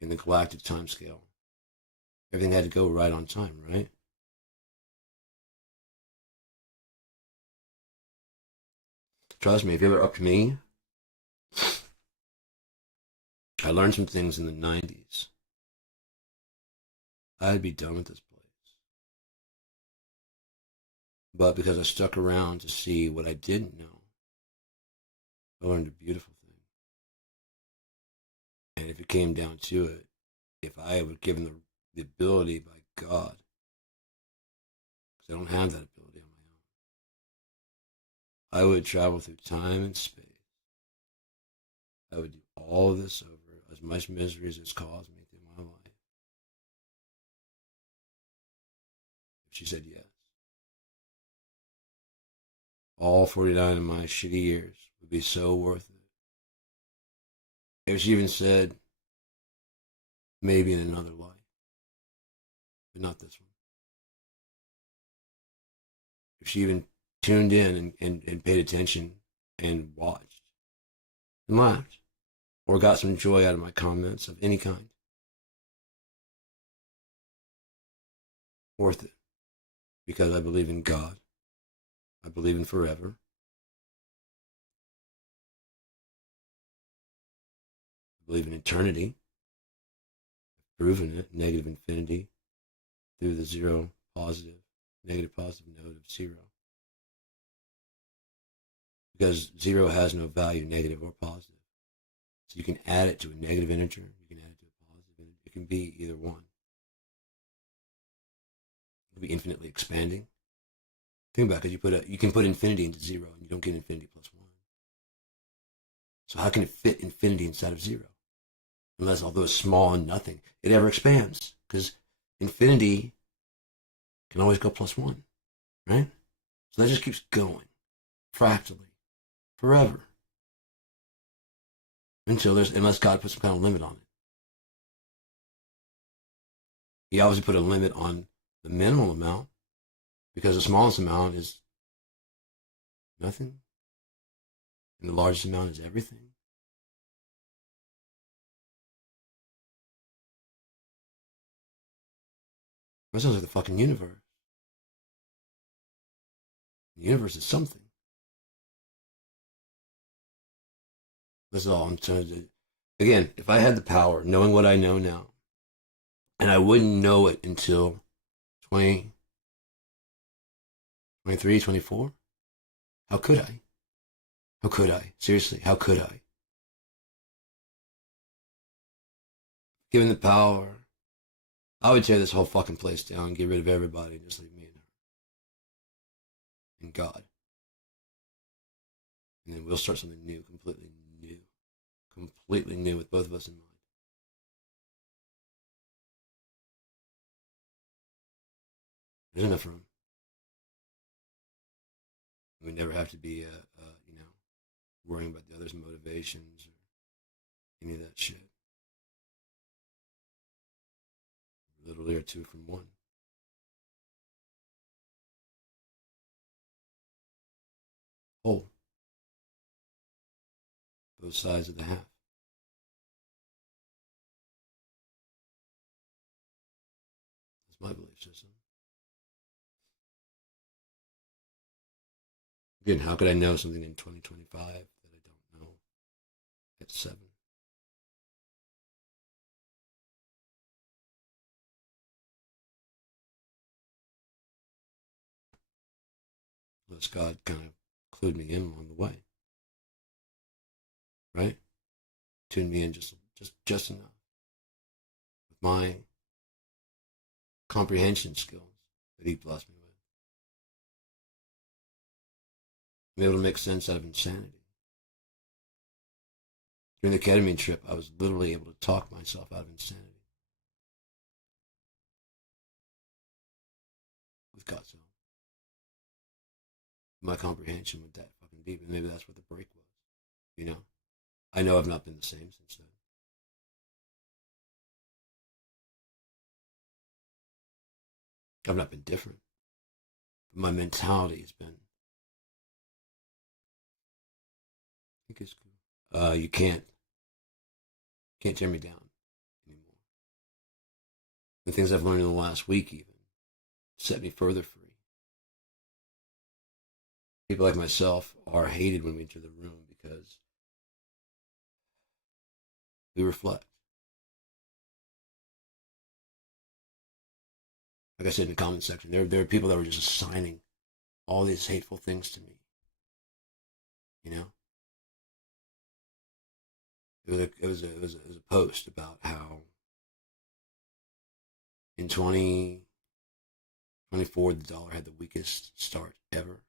in the galactic time scale, everything had to go right on time, right? Trust me, if you're up to me, I learned some things in the 90s. I'd be done with this place. But because I stuck around to see what I didn't know, I learned a beautiful thing. And if it came down to it, if I were given the ability by God, because I don't have that ability on my own, I would travel through time and space. I would do all of this over, as much misery as it's caused me through my life. If she said yes. All 49 of my shitty years would be so worth it. If she even said, maybe in another life, but not this one. If she even tuned in and paid attention and watched and laughed or got some joy out of my comments of any kind, worth it. Because I believe in God. I believe in forever. I believe in eternity. I've proven it, negative infinity, through the zero positive, negative positive node of zero. Because zero has no value, negative or positive. So you can add it to a negative integer, you can add it to a positive integer. It can be either one. It can be infinitely expanding. Think about it, you can put infinity into zero and you don't get infinity plus one. So how can it fit infinity inside of zero? Unless, although it's small and nothing, it ever expands. Because infinity can always go plus one, right? So that just keeps going, fractally, forever. Unless God puts some kind of limit on it. He obviously put a limit on the minimal amount, because the smallest amount is nothing, and the largest amount is everything. That sounds like the fucking universe. The universe is something. That's all I'm trying to do. Again, if I had the power, knowing what I know now, and I wouldn't know it until 20, 23, 24, how could I? How could I? Seriously, how could I? Given the power, I would tear this whole fucking place down, get rid of everybody, and just leave me and her. And God. And then we'll start something new, completely new with both of us in mind. There's enough room. We never have to be, worrying about the other's motivations or any of that shit. Literally are two from one. Whole. Both sides of the half. That's my belief system. Again, how could I know something in 2025 that I don't know at 7? Unless God kind of clued me in along the way. Right? Tuned me in just enough. With my comprehension skills that he blessed me with. I'm able to make sense out of insanity. During the ketamine trip, I was literally able to talk myself out of insanity. With God's help. My comprehension went that fucking deep, and maybe that's what the break was. You know? I know I've not been the same since then. I've not been different. But my mentality has been, I think it's cool. You can't tear me down anymore. The things I've learned in the last week even set me further free. People like myself are hated when we enter the room because we reflect. Like I said in the comment section, there are people that were just assigning all these hateful things to me. You know, it was a post about how in 2024 the dollar had the weakest start ever,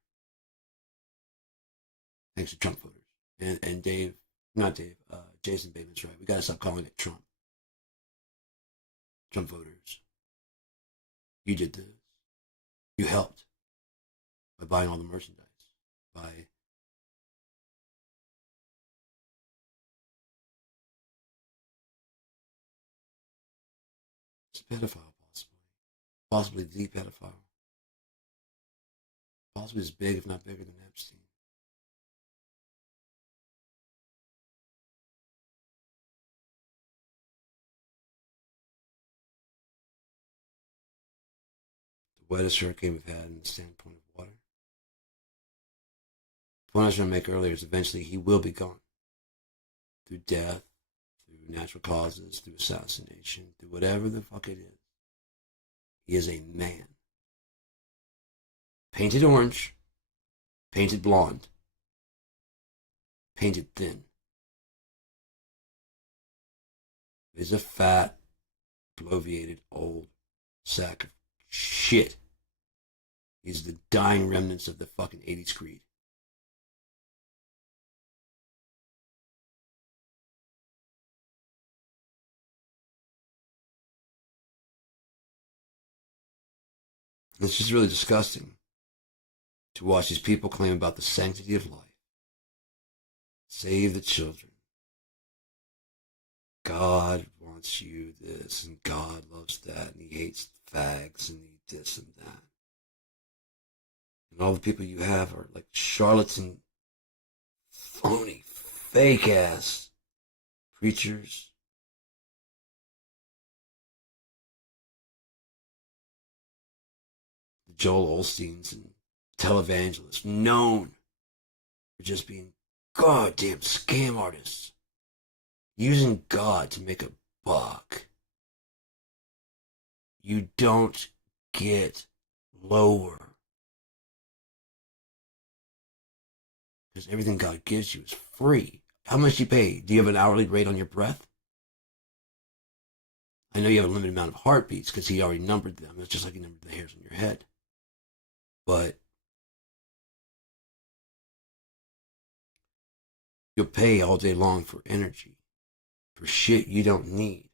thanks to Trump voters. And Dave, not Dave, Jason Bateman's right. We got to stop calling it Trump. Trump voters, you did this. You helped by buying all the merchandise, by it's a pedophile, possibly the pedophile, possibly as big, if not bigger than Epstein. The wettest hurricane we've had in the standpoint of water. The point I was trying to make earlier is eventually he will be gone through death, through natural causes, through assassination, through whatever the fuck it is. He is a man. Painted orange, painted blonde, painted thin. He's a fat, bloviated, old sack of shit. He's the dying remnants of the fucking 80s creed. It's just really disgusting to watch these people claim about the sanctity of life. Save the children. God wants you this, and God loves that, and he hates fags, and he this and that. And all the people you have are like charlatan, phony, fake-ass preachers. The Joel Osteens and televangelists, known for just being goddamn scam artists, using God to make a buck. You don't get lower. Because everything God gives you is free. How much do you pay? Do you have an hourly rate on your breath? I know you have a limited amount of heartbeats because he already numbered them. It's just like he numbered the hairs on your head. But you'll pay all day long for energy, for shit you don't need.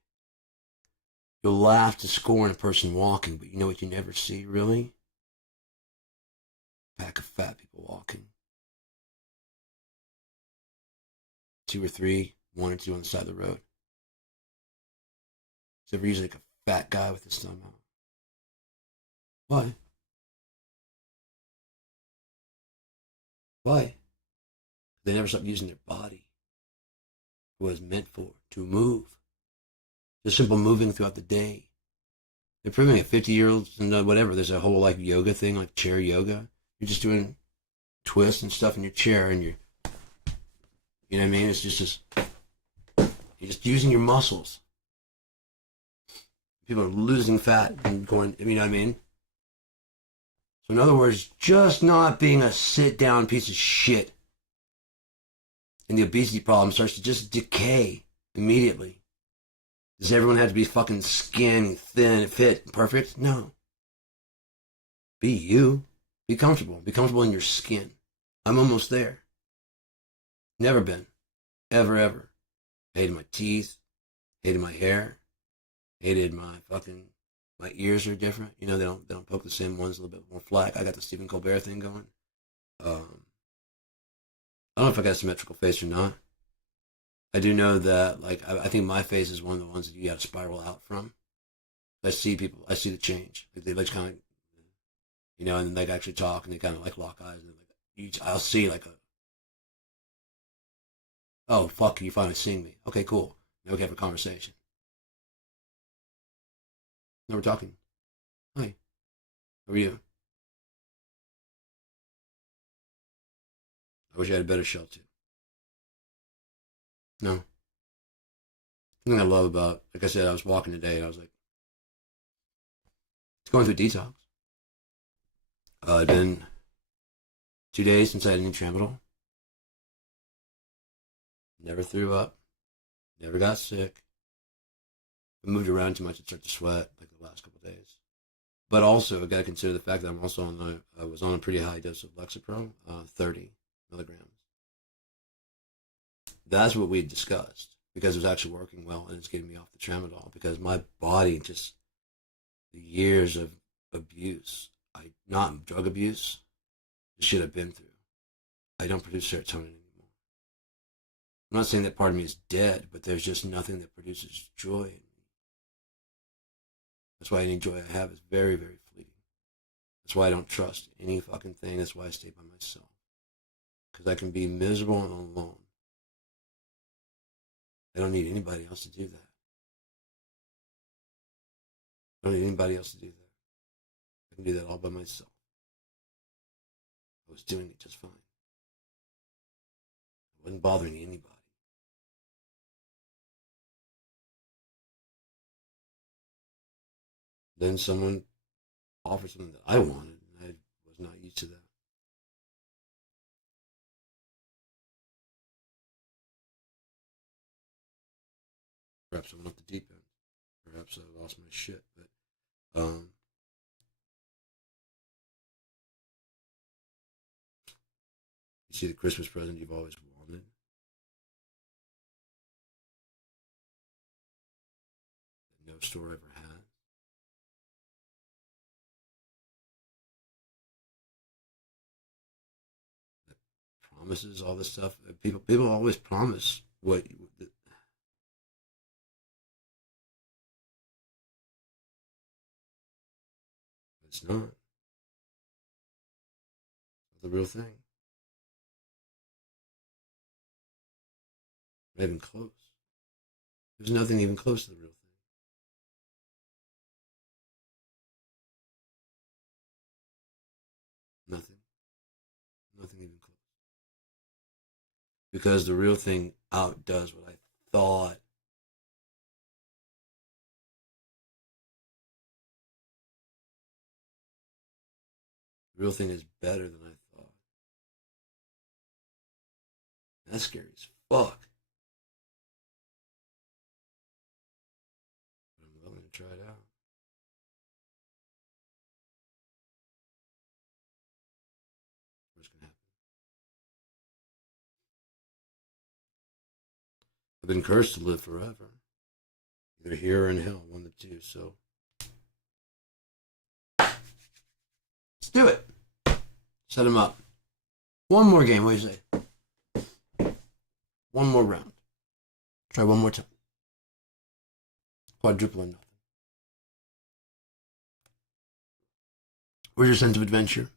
You'll laugh to scorn a person walking, but you know what you never see, really? A pack of fat people walking. 2 or 3, 1 or 2 on the side of the road. It's ever usually like a fat guy with his thumb out. Why? Why? They never stop using their body. What it's meant for, to move. Just simple moving throughout the day. They're proving it. 50-year-olds and whatever. There's a whole like yoga thing, like chair yoga. You're just doing twists and stuff in your chair, and you know what I mean? It's just you're just using your muscles. People are losing fat and going, you know what I mean? So in other words, just not being a sit-down piece of shit. And the obesity problem starts to just decay immediately. Does everyone have to be fucking skinny, thin, fit, perfect? No. Be you. Be comfortable. Be comfortable in your skin. I'm almost there. Never been. Ever, ever. Hated my teeth. Hated my hair. Hated my ears are different. You know, they don't poke the same ones, a little bit more flat. I got the Stephen Colbert thing going. I don't know if I got a symmetrical face or not. I do know that, like, I think my face is one of the ones that you got to spiral out from. I see the change. Like, they like kind of, you know, and then they actually talk and they kind of like lock eyes. And like, I'll see like oh, fuck, you finally seeing me. Okay, cool. Now we can have a conversation. Now we're talking. Hi. How are you? I wish I had a better shelter. No. The thing I love about, like I said, I was walking today and I was like, it's going through detox. It'd been 2 days since I had any tramadol. Never threw up. Never got sick. I moved around too much and started to sweat like the last couple of days. But also, I got to consider the fact that I'm also I was on a pretty high dose of Lexapro, 30 milligrams. That's what we had discussed because it was actually working well and it's getting me off the tramadol because my body just, the years of abuse, not drug abuse, the shit I've been through, I don't produce serotonin anymore. I'm not saying that part of me is dead, but there's just nothing that produces joy in me. That's why any joy I have is very, very fleeting. That's why I don't trust any fucking thing. That's why I stay by myself. Because I can be miserable and alone. I don't need anybody else to do that. I don't need anybody else to do that. I can do that all by myself. I was doing it just fine. I wasn't bothering anybody. Then someone offered something that I wanted, and I was not used to that. Perhaps I went off the deep end. Perhaps I lost my shit, but you see the Christmas present you've always wanted. That no store ever had. That promises all this stuff. People always promise what. It's not. It's the real thing. Not even close. There's nothing even close to the real thing. Nothing. Nothing even close. Because the real thing outdoes what I thought. The real thing is better than I thought. That's scary as fuck. But I'm willing to try it out. What's going to happen? I've been cursed to live forever. Either here or in hell, one of the two, so. Let's do it. Set him up. One more game, what do you say? One more round. Try one more time. Quadruple or nothing. Where's your sense of adventure?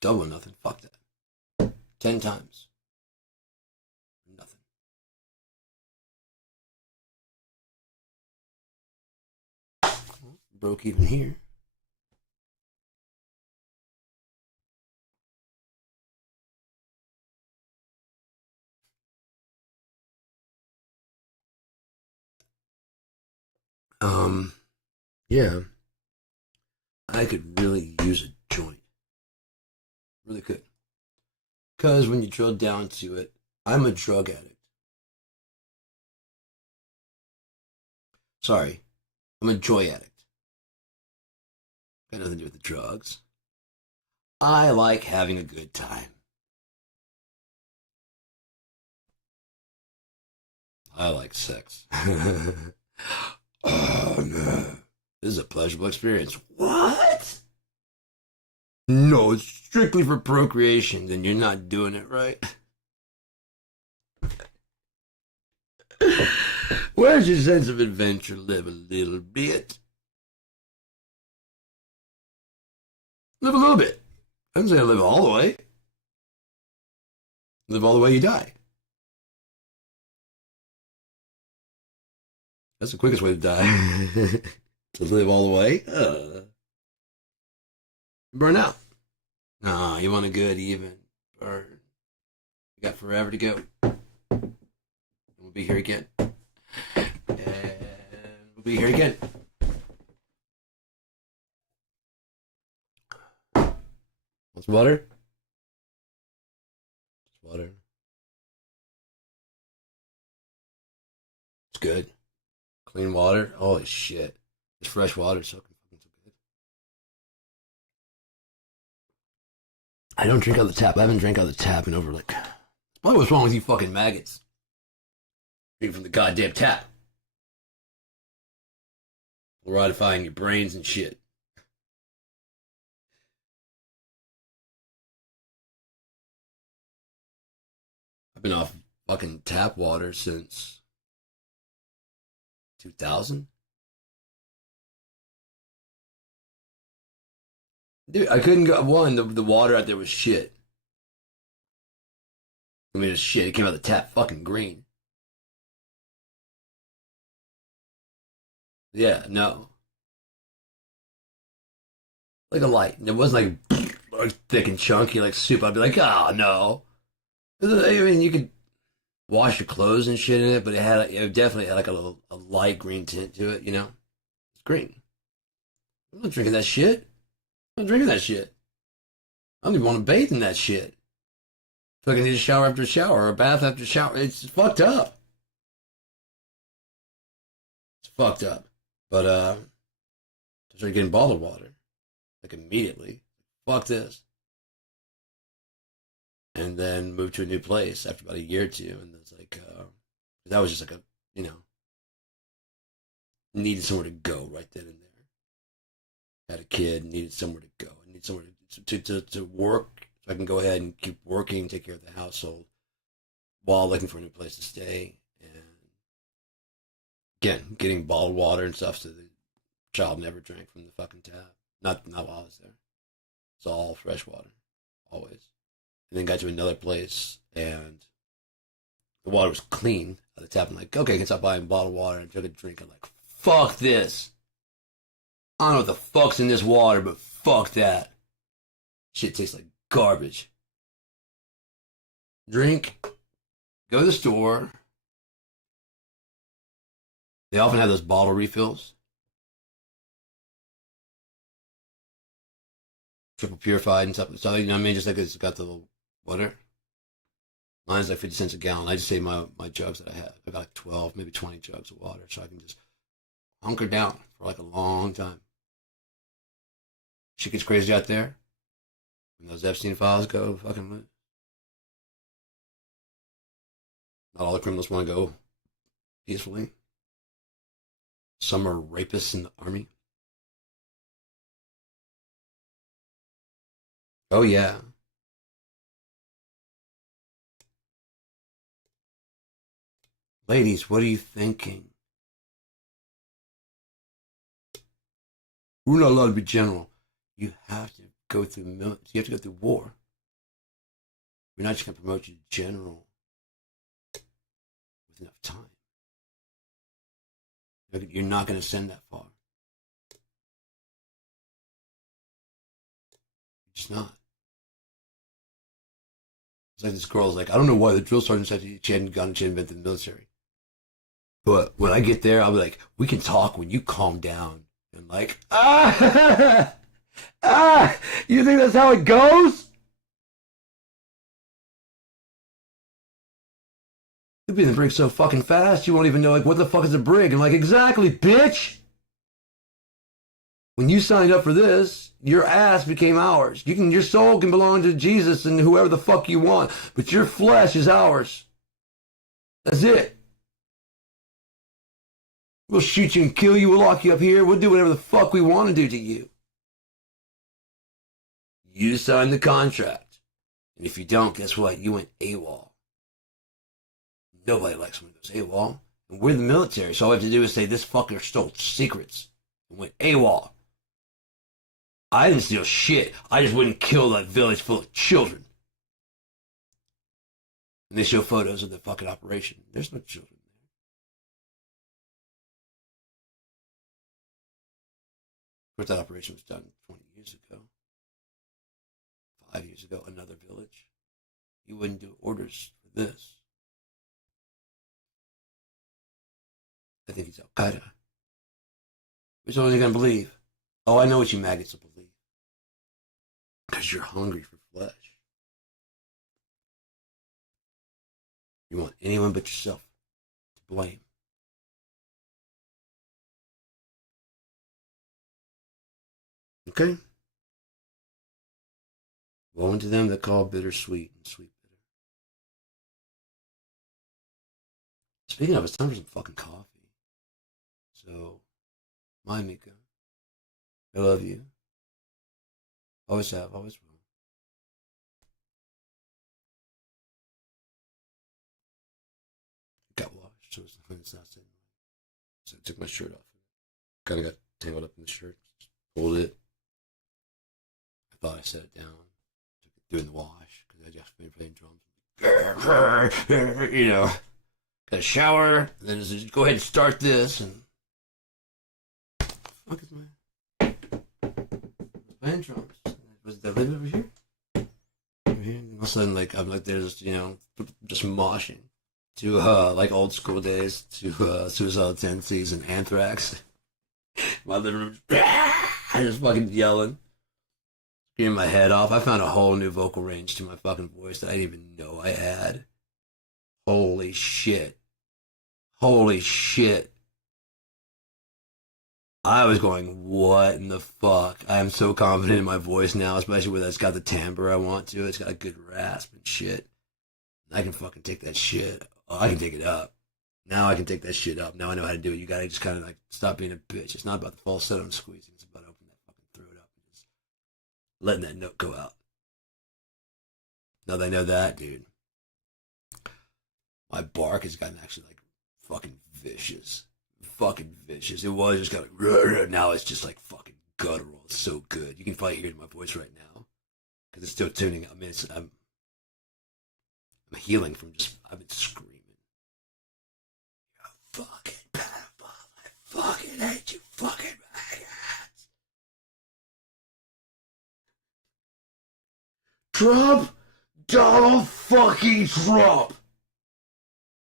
Double or nothing. Fuck that. 10 times. Nothing. Broke even here. Yeah. I could really use a joint. Really could. Because when you drill down to it, I'm a drug addict. Sorry. I'm a joy addict. Got nothing to do with the drugs. I like having a good time. I like sex. Oh no. This is a pleasurable experience. What? No, it's strictly for procreation, then you're not doing it right. Where's your sense of adventure? Live a little bit. Live a little bit. I didn't say live all the way. Live all the way you die. That's the quickest way to die. To live all the way. Burn out. Nah, you want a good even burn. You got forever to go. We'll be here again. And we'll be here again. What's water? It's water. It's good. Clean water. Holy shit. It's fresh water. So fucking so good. I don't drink out of the tap. I haven't drank out of the tap in over like. Probably what's wrong with you fucking maggots? Drink from the goddamn tap. Fluoridifying your brains and shit. I've been off fucking tap water since 2000. Dude, I couldn't go. One, the water out there was shit. I mean, it was shit. It came out of the tap fucking green. Yeah, no. Like a light. It wasn't like thick and chunky like soup. I'd be like, oh, no. I mean, you could wash your clothes and shit in it, but it definitely had like a light green tint to it, you know? It's green. I'm not drinking that shit. I'm not drinking that shit. I don't even want to bathe in that shit. Fucking need a shower after a shower or a bath after a shower. It's fucked up. It's fucked up. But I started getting bottled water. Like immediately. Fuck this. And then moved to a new place after about a year or two. And it's like, that was just like needed somewhere to go right then and there. Had a kid, needed somewhere to go. I need somewhere to work so I can go ahead and keep working, take care of the household while looking for a new place to stay. And again, getting bottled water and stuff so the child never drank from the fucking tap. Not while I was there. It's all fresh water, always. And then got to another place and the water was clean at the tap. I'm like, okay, I can stop buying bottled water. And I took a drink. I'm like, fuck this. I don't know what the fuck's in this water, but fuck that. Shit tastes like garbage. Drink, go to the store. They often have those bottle refills. Triple purified and stuff. So, you know what I mean? Just like it's got the little water. Mine's like 50 cents a gallon. I just say my jugs that I have. I got like 12, maybe 20 jugs of water. So I can just hunker down for like a long time. Shit gets crazy out there. When those Epstein files go fucking loose. Not all the criminals want to go peacefully. Some are rapists in the army. Oh, yeah. Ladies, what are you thinking? We're not allowed to be general. You have to go through you have to go through war. We're not just going to promote you to general with enough time. You're not going to send that far. You're just not. It's like this girl's like, I don't know why the drill sergeant said she hadn't gone to invent the military. But when I get there, I'll be like, we can talk when you calm down. And like, you think that's how it goes? You'll be in the brig so fucking fast, you won't even know, like, what the fuck is a brig? And like, exactly, bitch! When you signed up for this, your ass became ours. Your soul can belong to Jesus and whoever the fuck you want, but your flesh is ours. That's it. We'll shoot you and kill you. We'll lock you up here. We'll do whatever the fuck we want to do to you. You signed the contract. And if you don't, guess what? You went AWOL. Nobody likes when it goes AWOL. And we're the military, so all we have to do is say, this fucker stole secrets and went AWOL. I didn't steal shit. I just wouldn't kill that village full of children. And they show photos of the fucking operation. There's no children. Of course, that operation was done 20 years ago. 5 years ago, another village. He wouldn't do orders for this. I think he's Al Qaeda. Which one are you going to believe? Oh, I know what you maggots will believe. Because you're hungry for flesh. You want anyone but yourself to blame. Okay? Woe unto them that call bitter sweet and sweet bitter. Speaking of, it's time for some fucking coffee. So, my Mika, I love you. Always have, always will. Got washed, so it's not sitting. So I took my shirt off. Kind of got tangled up in the shirt. Pulled it. I thought I set it down. Took it doing the wash because I just been playing drums. You know, got a shower. And then just go ahead and start this. And fuck is my playing drums? Was that living over here? Over here. And all of a sudden, like I'm like there's just moshing to like old school days to suicidal tendencies and Anthrax. My living room, just fucking yelling, screaming my head off. I found a whole new vocal range to my fucking voice that I didn't even know I had. Holy shit. Holy shit. I was going, what in the fuck? I am so confident in my voice now, especially when it's got the timbre I want to. It's got a good rasp and shit. I can fucking take that shit. Oh, I can take it up. Now I can take that shit up. Now I know how to do it. You gotta just kind of like stop being a bitch. It's not about the falsetto and squeezing. It's about opening that fucking throat up and just letting that note go out. Now that I know that, dude, my bark has gotten actually like fucking vicious. Fucking vicious. It was just kind of, now it's just like fucking guttural. It's so good. You can probably hear it in my voice right now because it's still tuning. I mean, I'm healing from just, I've been screaming. You fucking pedophile. I fucking hate you fucking maggots. Trump? Donald fucking Trump.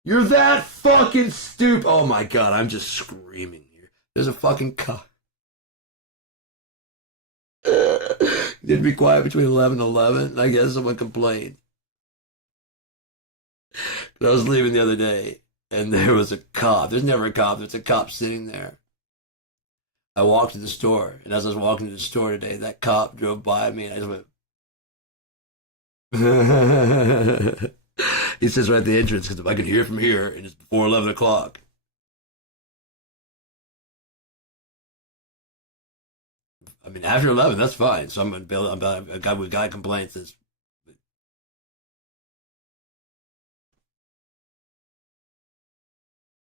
You're that fucking stupid. Oh my god, I'm just screaming here. There's a fucking cop. Did be quiet between 11 and 11, and I guess someone complained. I was leaving the other day, and there was a cop. There's never a cop. There's a cop sitting there. I walked to the store, and as I was walking to the store today, that cop drove by me, and I just went... He sits right at the entrance because if I could hear from here and it's before 11 o'clock. I mean, after 11, that's fine. So I'm a guy with guy complaints.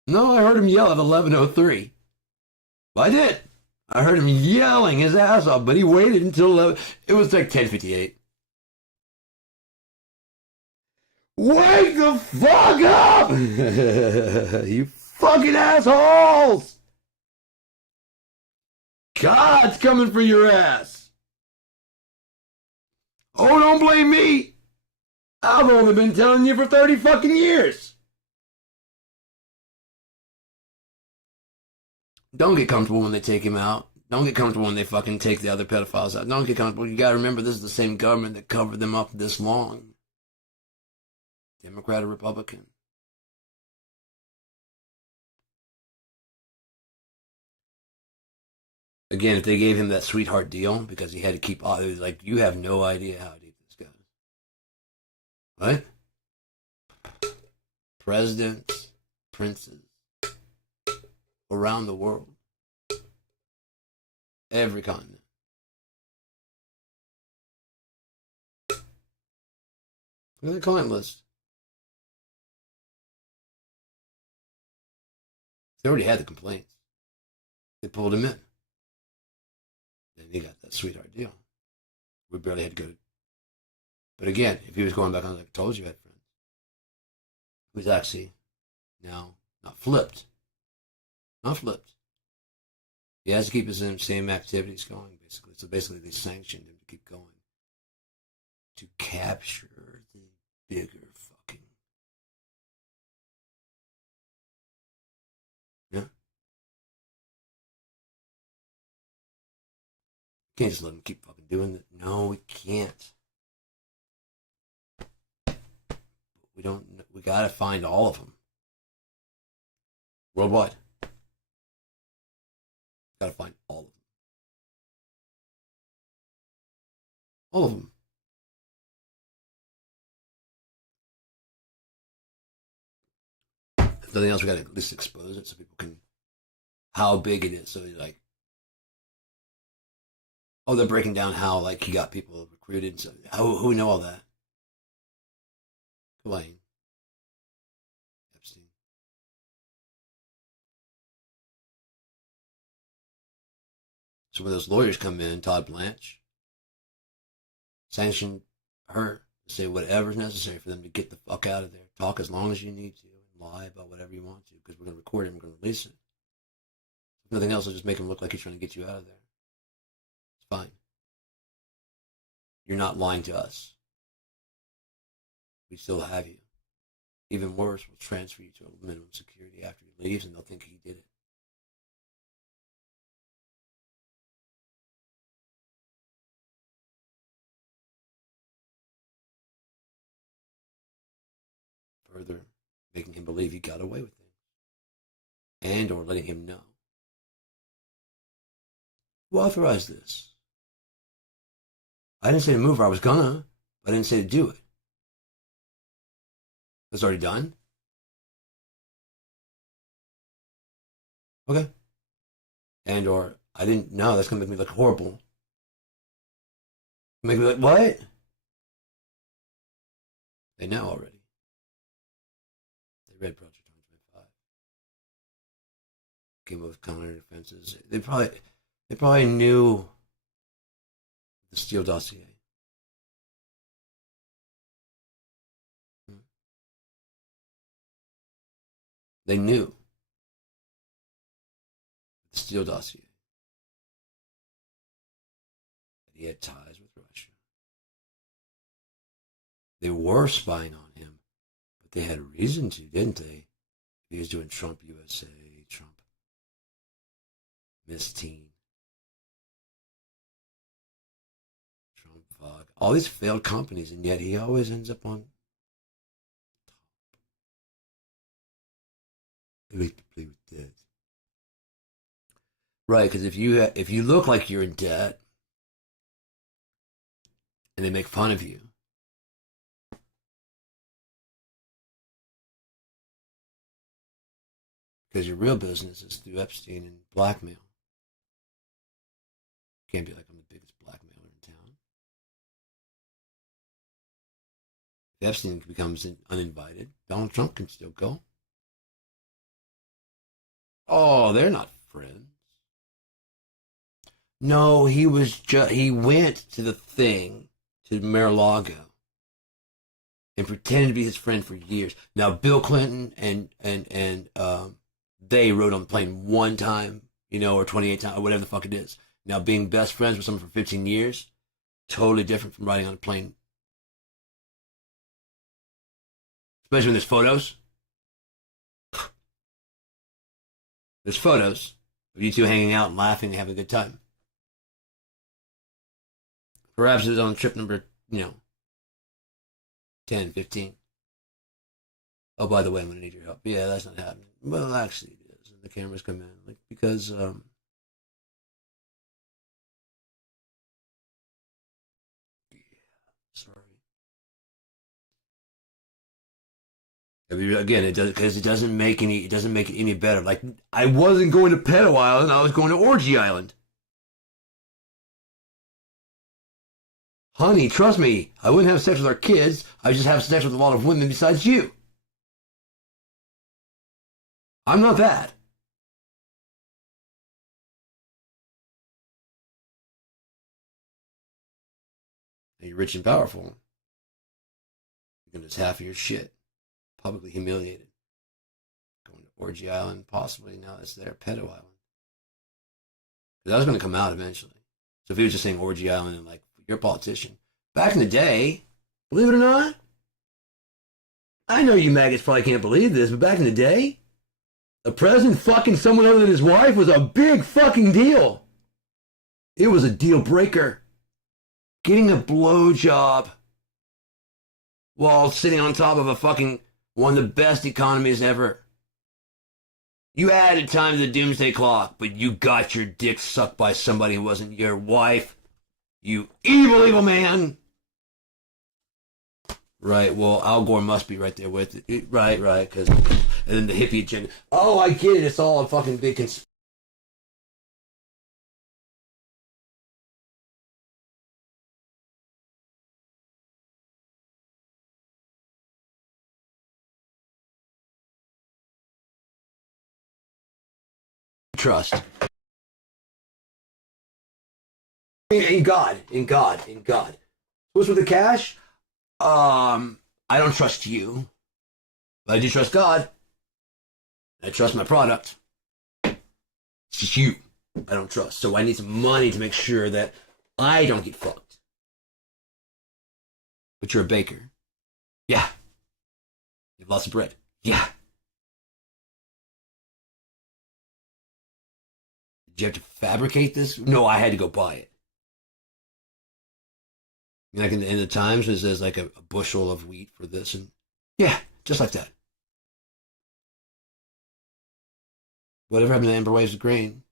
No, I heard him yell at 11:03. I did. I heard him yelling his ass off, but he waited until 11. It was like 10:58. Wake the fuck up! You fucking assholes! God's coming for your ass! Oh, don't blame me! I've only been telling you for 30 fucking years! Don't get comfortable when they take him out. Don't get comfortable when they fucking take the other pedophiles out. Don't get comfortable. You gotta remember this is the same government that covered them up this long. Democrat or Republican. Again, if they gave him that sweetheart deal because he had to keep all, like, you have no idea how deep this goes. What? Presidents, princes, around the world. Every continent. Look at the client list. They already had the complaints. They pulled him in. Then he got that sweetheart deal. We barely had to go. But again, if he was going back on, like I told you, I had friends. He was actually now not flipped. Not flipped. He has to keep his same activities going, basically. So basically, they sanctioned him to keep going. to capture the bigger fucking. Yeah. Can't just let them keep fucking doing it. No, we can't. We don't. We gotta find all of them worldwide. Gotta find all of them. All of them. If nothing else, we gotta at least expose it so people can how big it is. So you're like, oh, they're breaking down how like he got people recruited. And so who know all that? Elaine, Epstein. So when those lawyers come in, Todd Blanche, sanction her to say whatever's necessary for them to get the fuck out of there. Talk as long as you need to and lie about whatever you want to because we're going to record it and we're going to release it. If nothing else, will just make him look like he's trying to get you out of there. It's fine. You're not lying to us. We still have you. Even worse, we'll transfer you to a minimum security after he leaves and they'll think he did it. Further, making him believe he got away with things. And or letting him know. Who authorized this? I didn't say to move her, I was gonna, but I didn't say to do it. That's already done? Okay. And or I didn't know, that's gonna make me look horrible. Make me like, what? They know already. They read Project 2025. Came up with counter defenses. They probably knew the Steele dossier. They knew the Steele dossier that he had ties with Russia. They were spying on him, but they had a reason to, didn't they? He was doing Trump USA, Trump Miss Teen, Trump Vogue, all these failed companies, and yet he always ends up on top. They like to play with debt. Right, because if you look like you're in debt, and they make fun of you, because your real business is through Epstein and blackmail. You can't be like, I'm the biggest blackmailer in town. If Epstein becomes uninvited, Donald Trump can still go. Oh, they're not friends. No, he went to the thing, to Mar-a-Lago, and pretended to be his friend for years. Now, Bill Clinton and they rode on the plane one time, or 28 times, or whatever the fuck it is. Now, being best friends with someone for 15 years, totally different from riding on a plane. Especially when there's photos. There's photos of you two hanging out and laughing and having a good time. Perhaps it was on trip number, 10, 15. Oh, by the way, I'm going to need your help. Yeah, that's not happening. Well, actually it is. And the cameras come in. Because, yeah, sorry. Again, it doesn't make it any better. Like, I wasn't going to Pedo Island, I was going to Orgy Island. Honey, trust me, I wouldn't have sex with our kids. I would just have sex with a lot of women besides you. I'm not that. And you're rich and powerful. You're going to just half of your shit. Publicly humiliated. Going to Orgy Island, possibly. Now it's there, Pedo Island. That was going to come out eventually. So if he was just saying Orgy Island and like, you're a politician. Back in the day, Believe it or not, I know you maggots probably can't believe this, but back in the day, the president fucking someone other than his wife was a big fucking deal. It was a deal breaker. Getting a blowjob while sitting on top of a fucking one of the best economies ever. You added time to the doomsday clock, but you got your dick sucked by somebody who wasn't your wife. You evil man. Right, well, Al Gore must be right there with it. Right, because... And then the hippie agenda. Oh, I get it. It's all a fucking big trust. In God. What's with the cash? I don't trust you. But I do trust God. I trust my product. It's just you I don't trust. So I need some money to make sure that I don't get fucked. But you're a baker. Yeah. You have lots of bread. Yeah. Did you have to fabricate this? No, I had to go buy it. Like in the Times, it says like a bushel of wheat for this. And yeah, just like that. Whatever happened to Amber Waves of grain?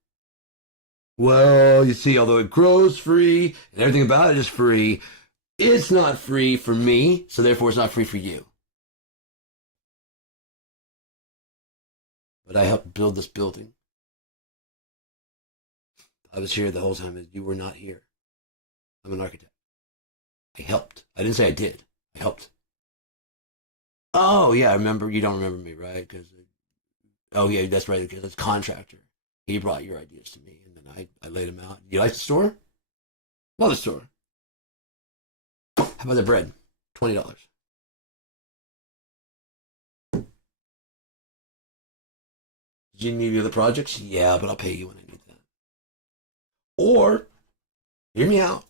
Well, you see, although it grows free and everything about it is free, it's not free for me, so therefore it's not free for you. But I helped build this building. I was here the whole time. You were not here. I'm an architect. I helped. I didn't say I did. I helped. Oh, yeah, I remember. You don't remember me, right? Because, oh, yeah, that's right, because it's contractor. He brought your ideas to me, and then I laid them out. You like the store? Love the store. How about the bread? $20. Did you need any other projects? Yeah, but I'll pay you when I need that. Or, hear me out.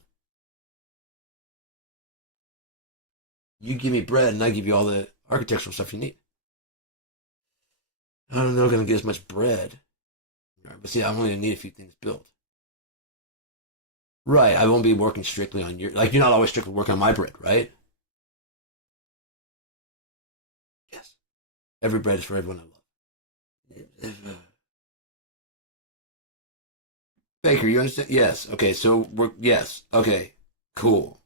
You give me bread, and I give you all the architectural stuff you need. I don't know, going to get as much bread. But see, I'm only going to need a few things built. Right, I won't be working strictly on your... Like, you're not always strictly working on my bread, right? Yes. Every bread is for everyone I love. Baker, you understand? Yes. Okay, so we're... Yes. Okay. Cool.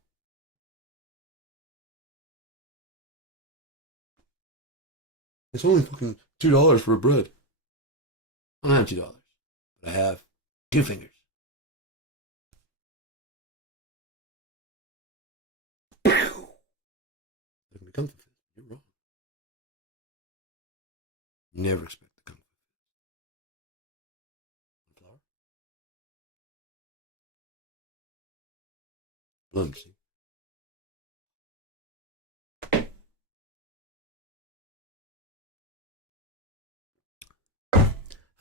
It's only fucking $2 for a bread. I don't have $2, but I have 2 fingers. They're gonna come for this. You're wrong. You never expect to come for this. Flower? Bloom, see?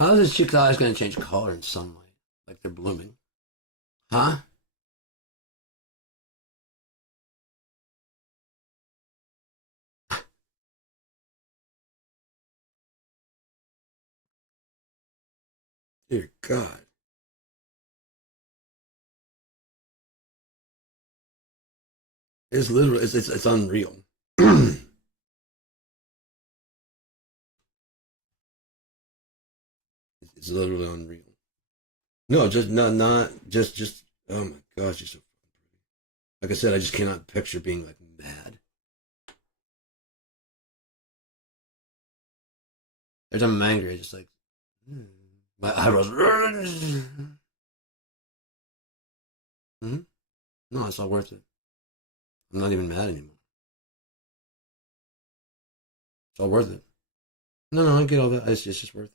How is this chick's eyes going to change color in sunlight? Like they're blooming. Huh? Dear God. It's literally, it's unreal. It's literally unreal. No, just not just. Oh my gosh, you're so pretty. Like I said, I just cannot picture being like mad. Every time I'm angry, I just like my eyebrows. Mm-hmm. No, it's not worth it. I'm not even mad anymore. It's all worth it. No, I get all that. It's just worth it.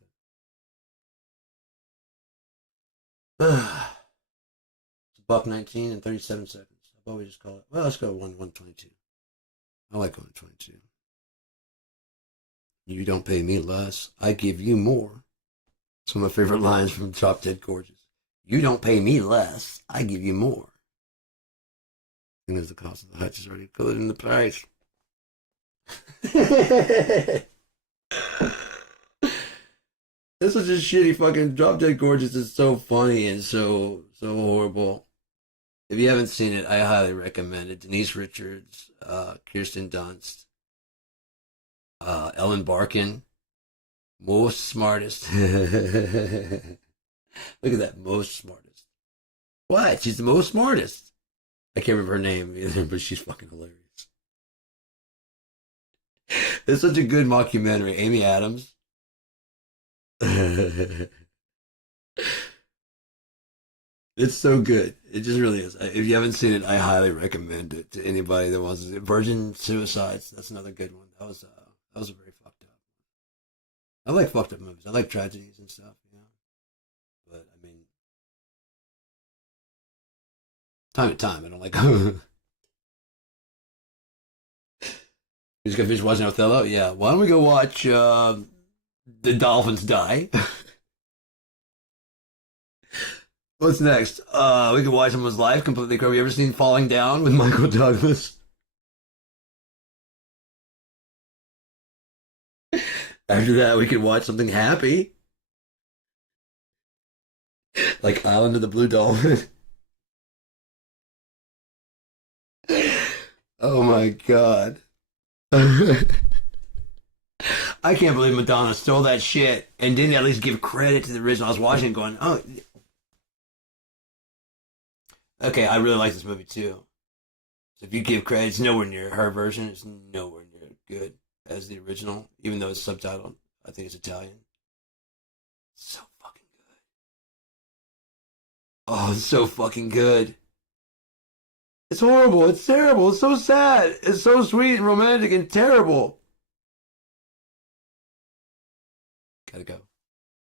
It's $1.19 and 37 seconds. I've always just call it. Well, let's go 122. I like 122. You don't pay me less. I give you more. Some of my favorite lines from Drop Dead Gorgeous. You don't pay me less. I give you more. Because the cost of the hutch is already included in the price. This was just shitty fucking Drop Dead Gorgeous is so funny and so horrible. If you haven't seen it, I highly recommend it. Denise Richards, Kirsten Dunst, Ellen Barkin, most smartest. Look at that, most smartest. What? She's the most smartest. I can't remember her name either, but she's fucking hilarious. It's such a good mockumentary. Amy Adams. It's so good. It just really is. If you haven't seen it, I highly recommend it to anybody that wants to see it. Virgin Suicides. That's another good one. That was a very fucked up. I like fucked up movies. I like tragedies and stuff. You know, but I mean, time to time, I don't like. You just got finished watching Othello. Yeah. Why don't we go watch The Dolphins Die? What's next? We could watch someone's life completely crazy. Have you ever seen Falling Down with Michael Douglas? After that, we could watch something happy, like Island of the Blue Dolphin. Oh my god. I can't believe Madonna stole that shit and didn't at least give credit to the original. I was watching it going, oh, okay, I really like this movie too. So if you give credit, it's nowhere near her version. It's nowhere near good as the original, even though it's subtitled. I think it's Italian. So fucking good. Oh, it's so fucking good. It's horrible. It's terrible. It's so sad. It's so sweet and romantic and terrible. Gotta go.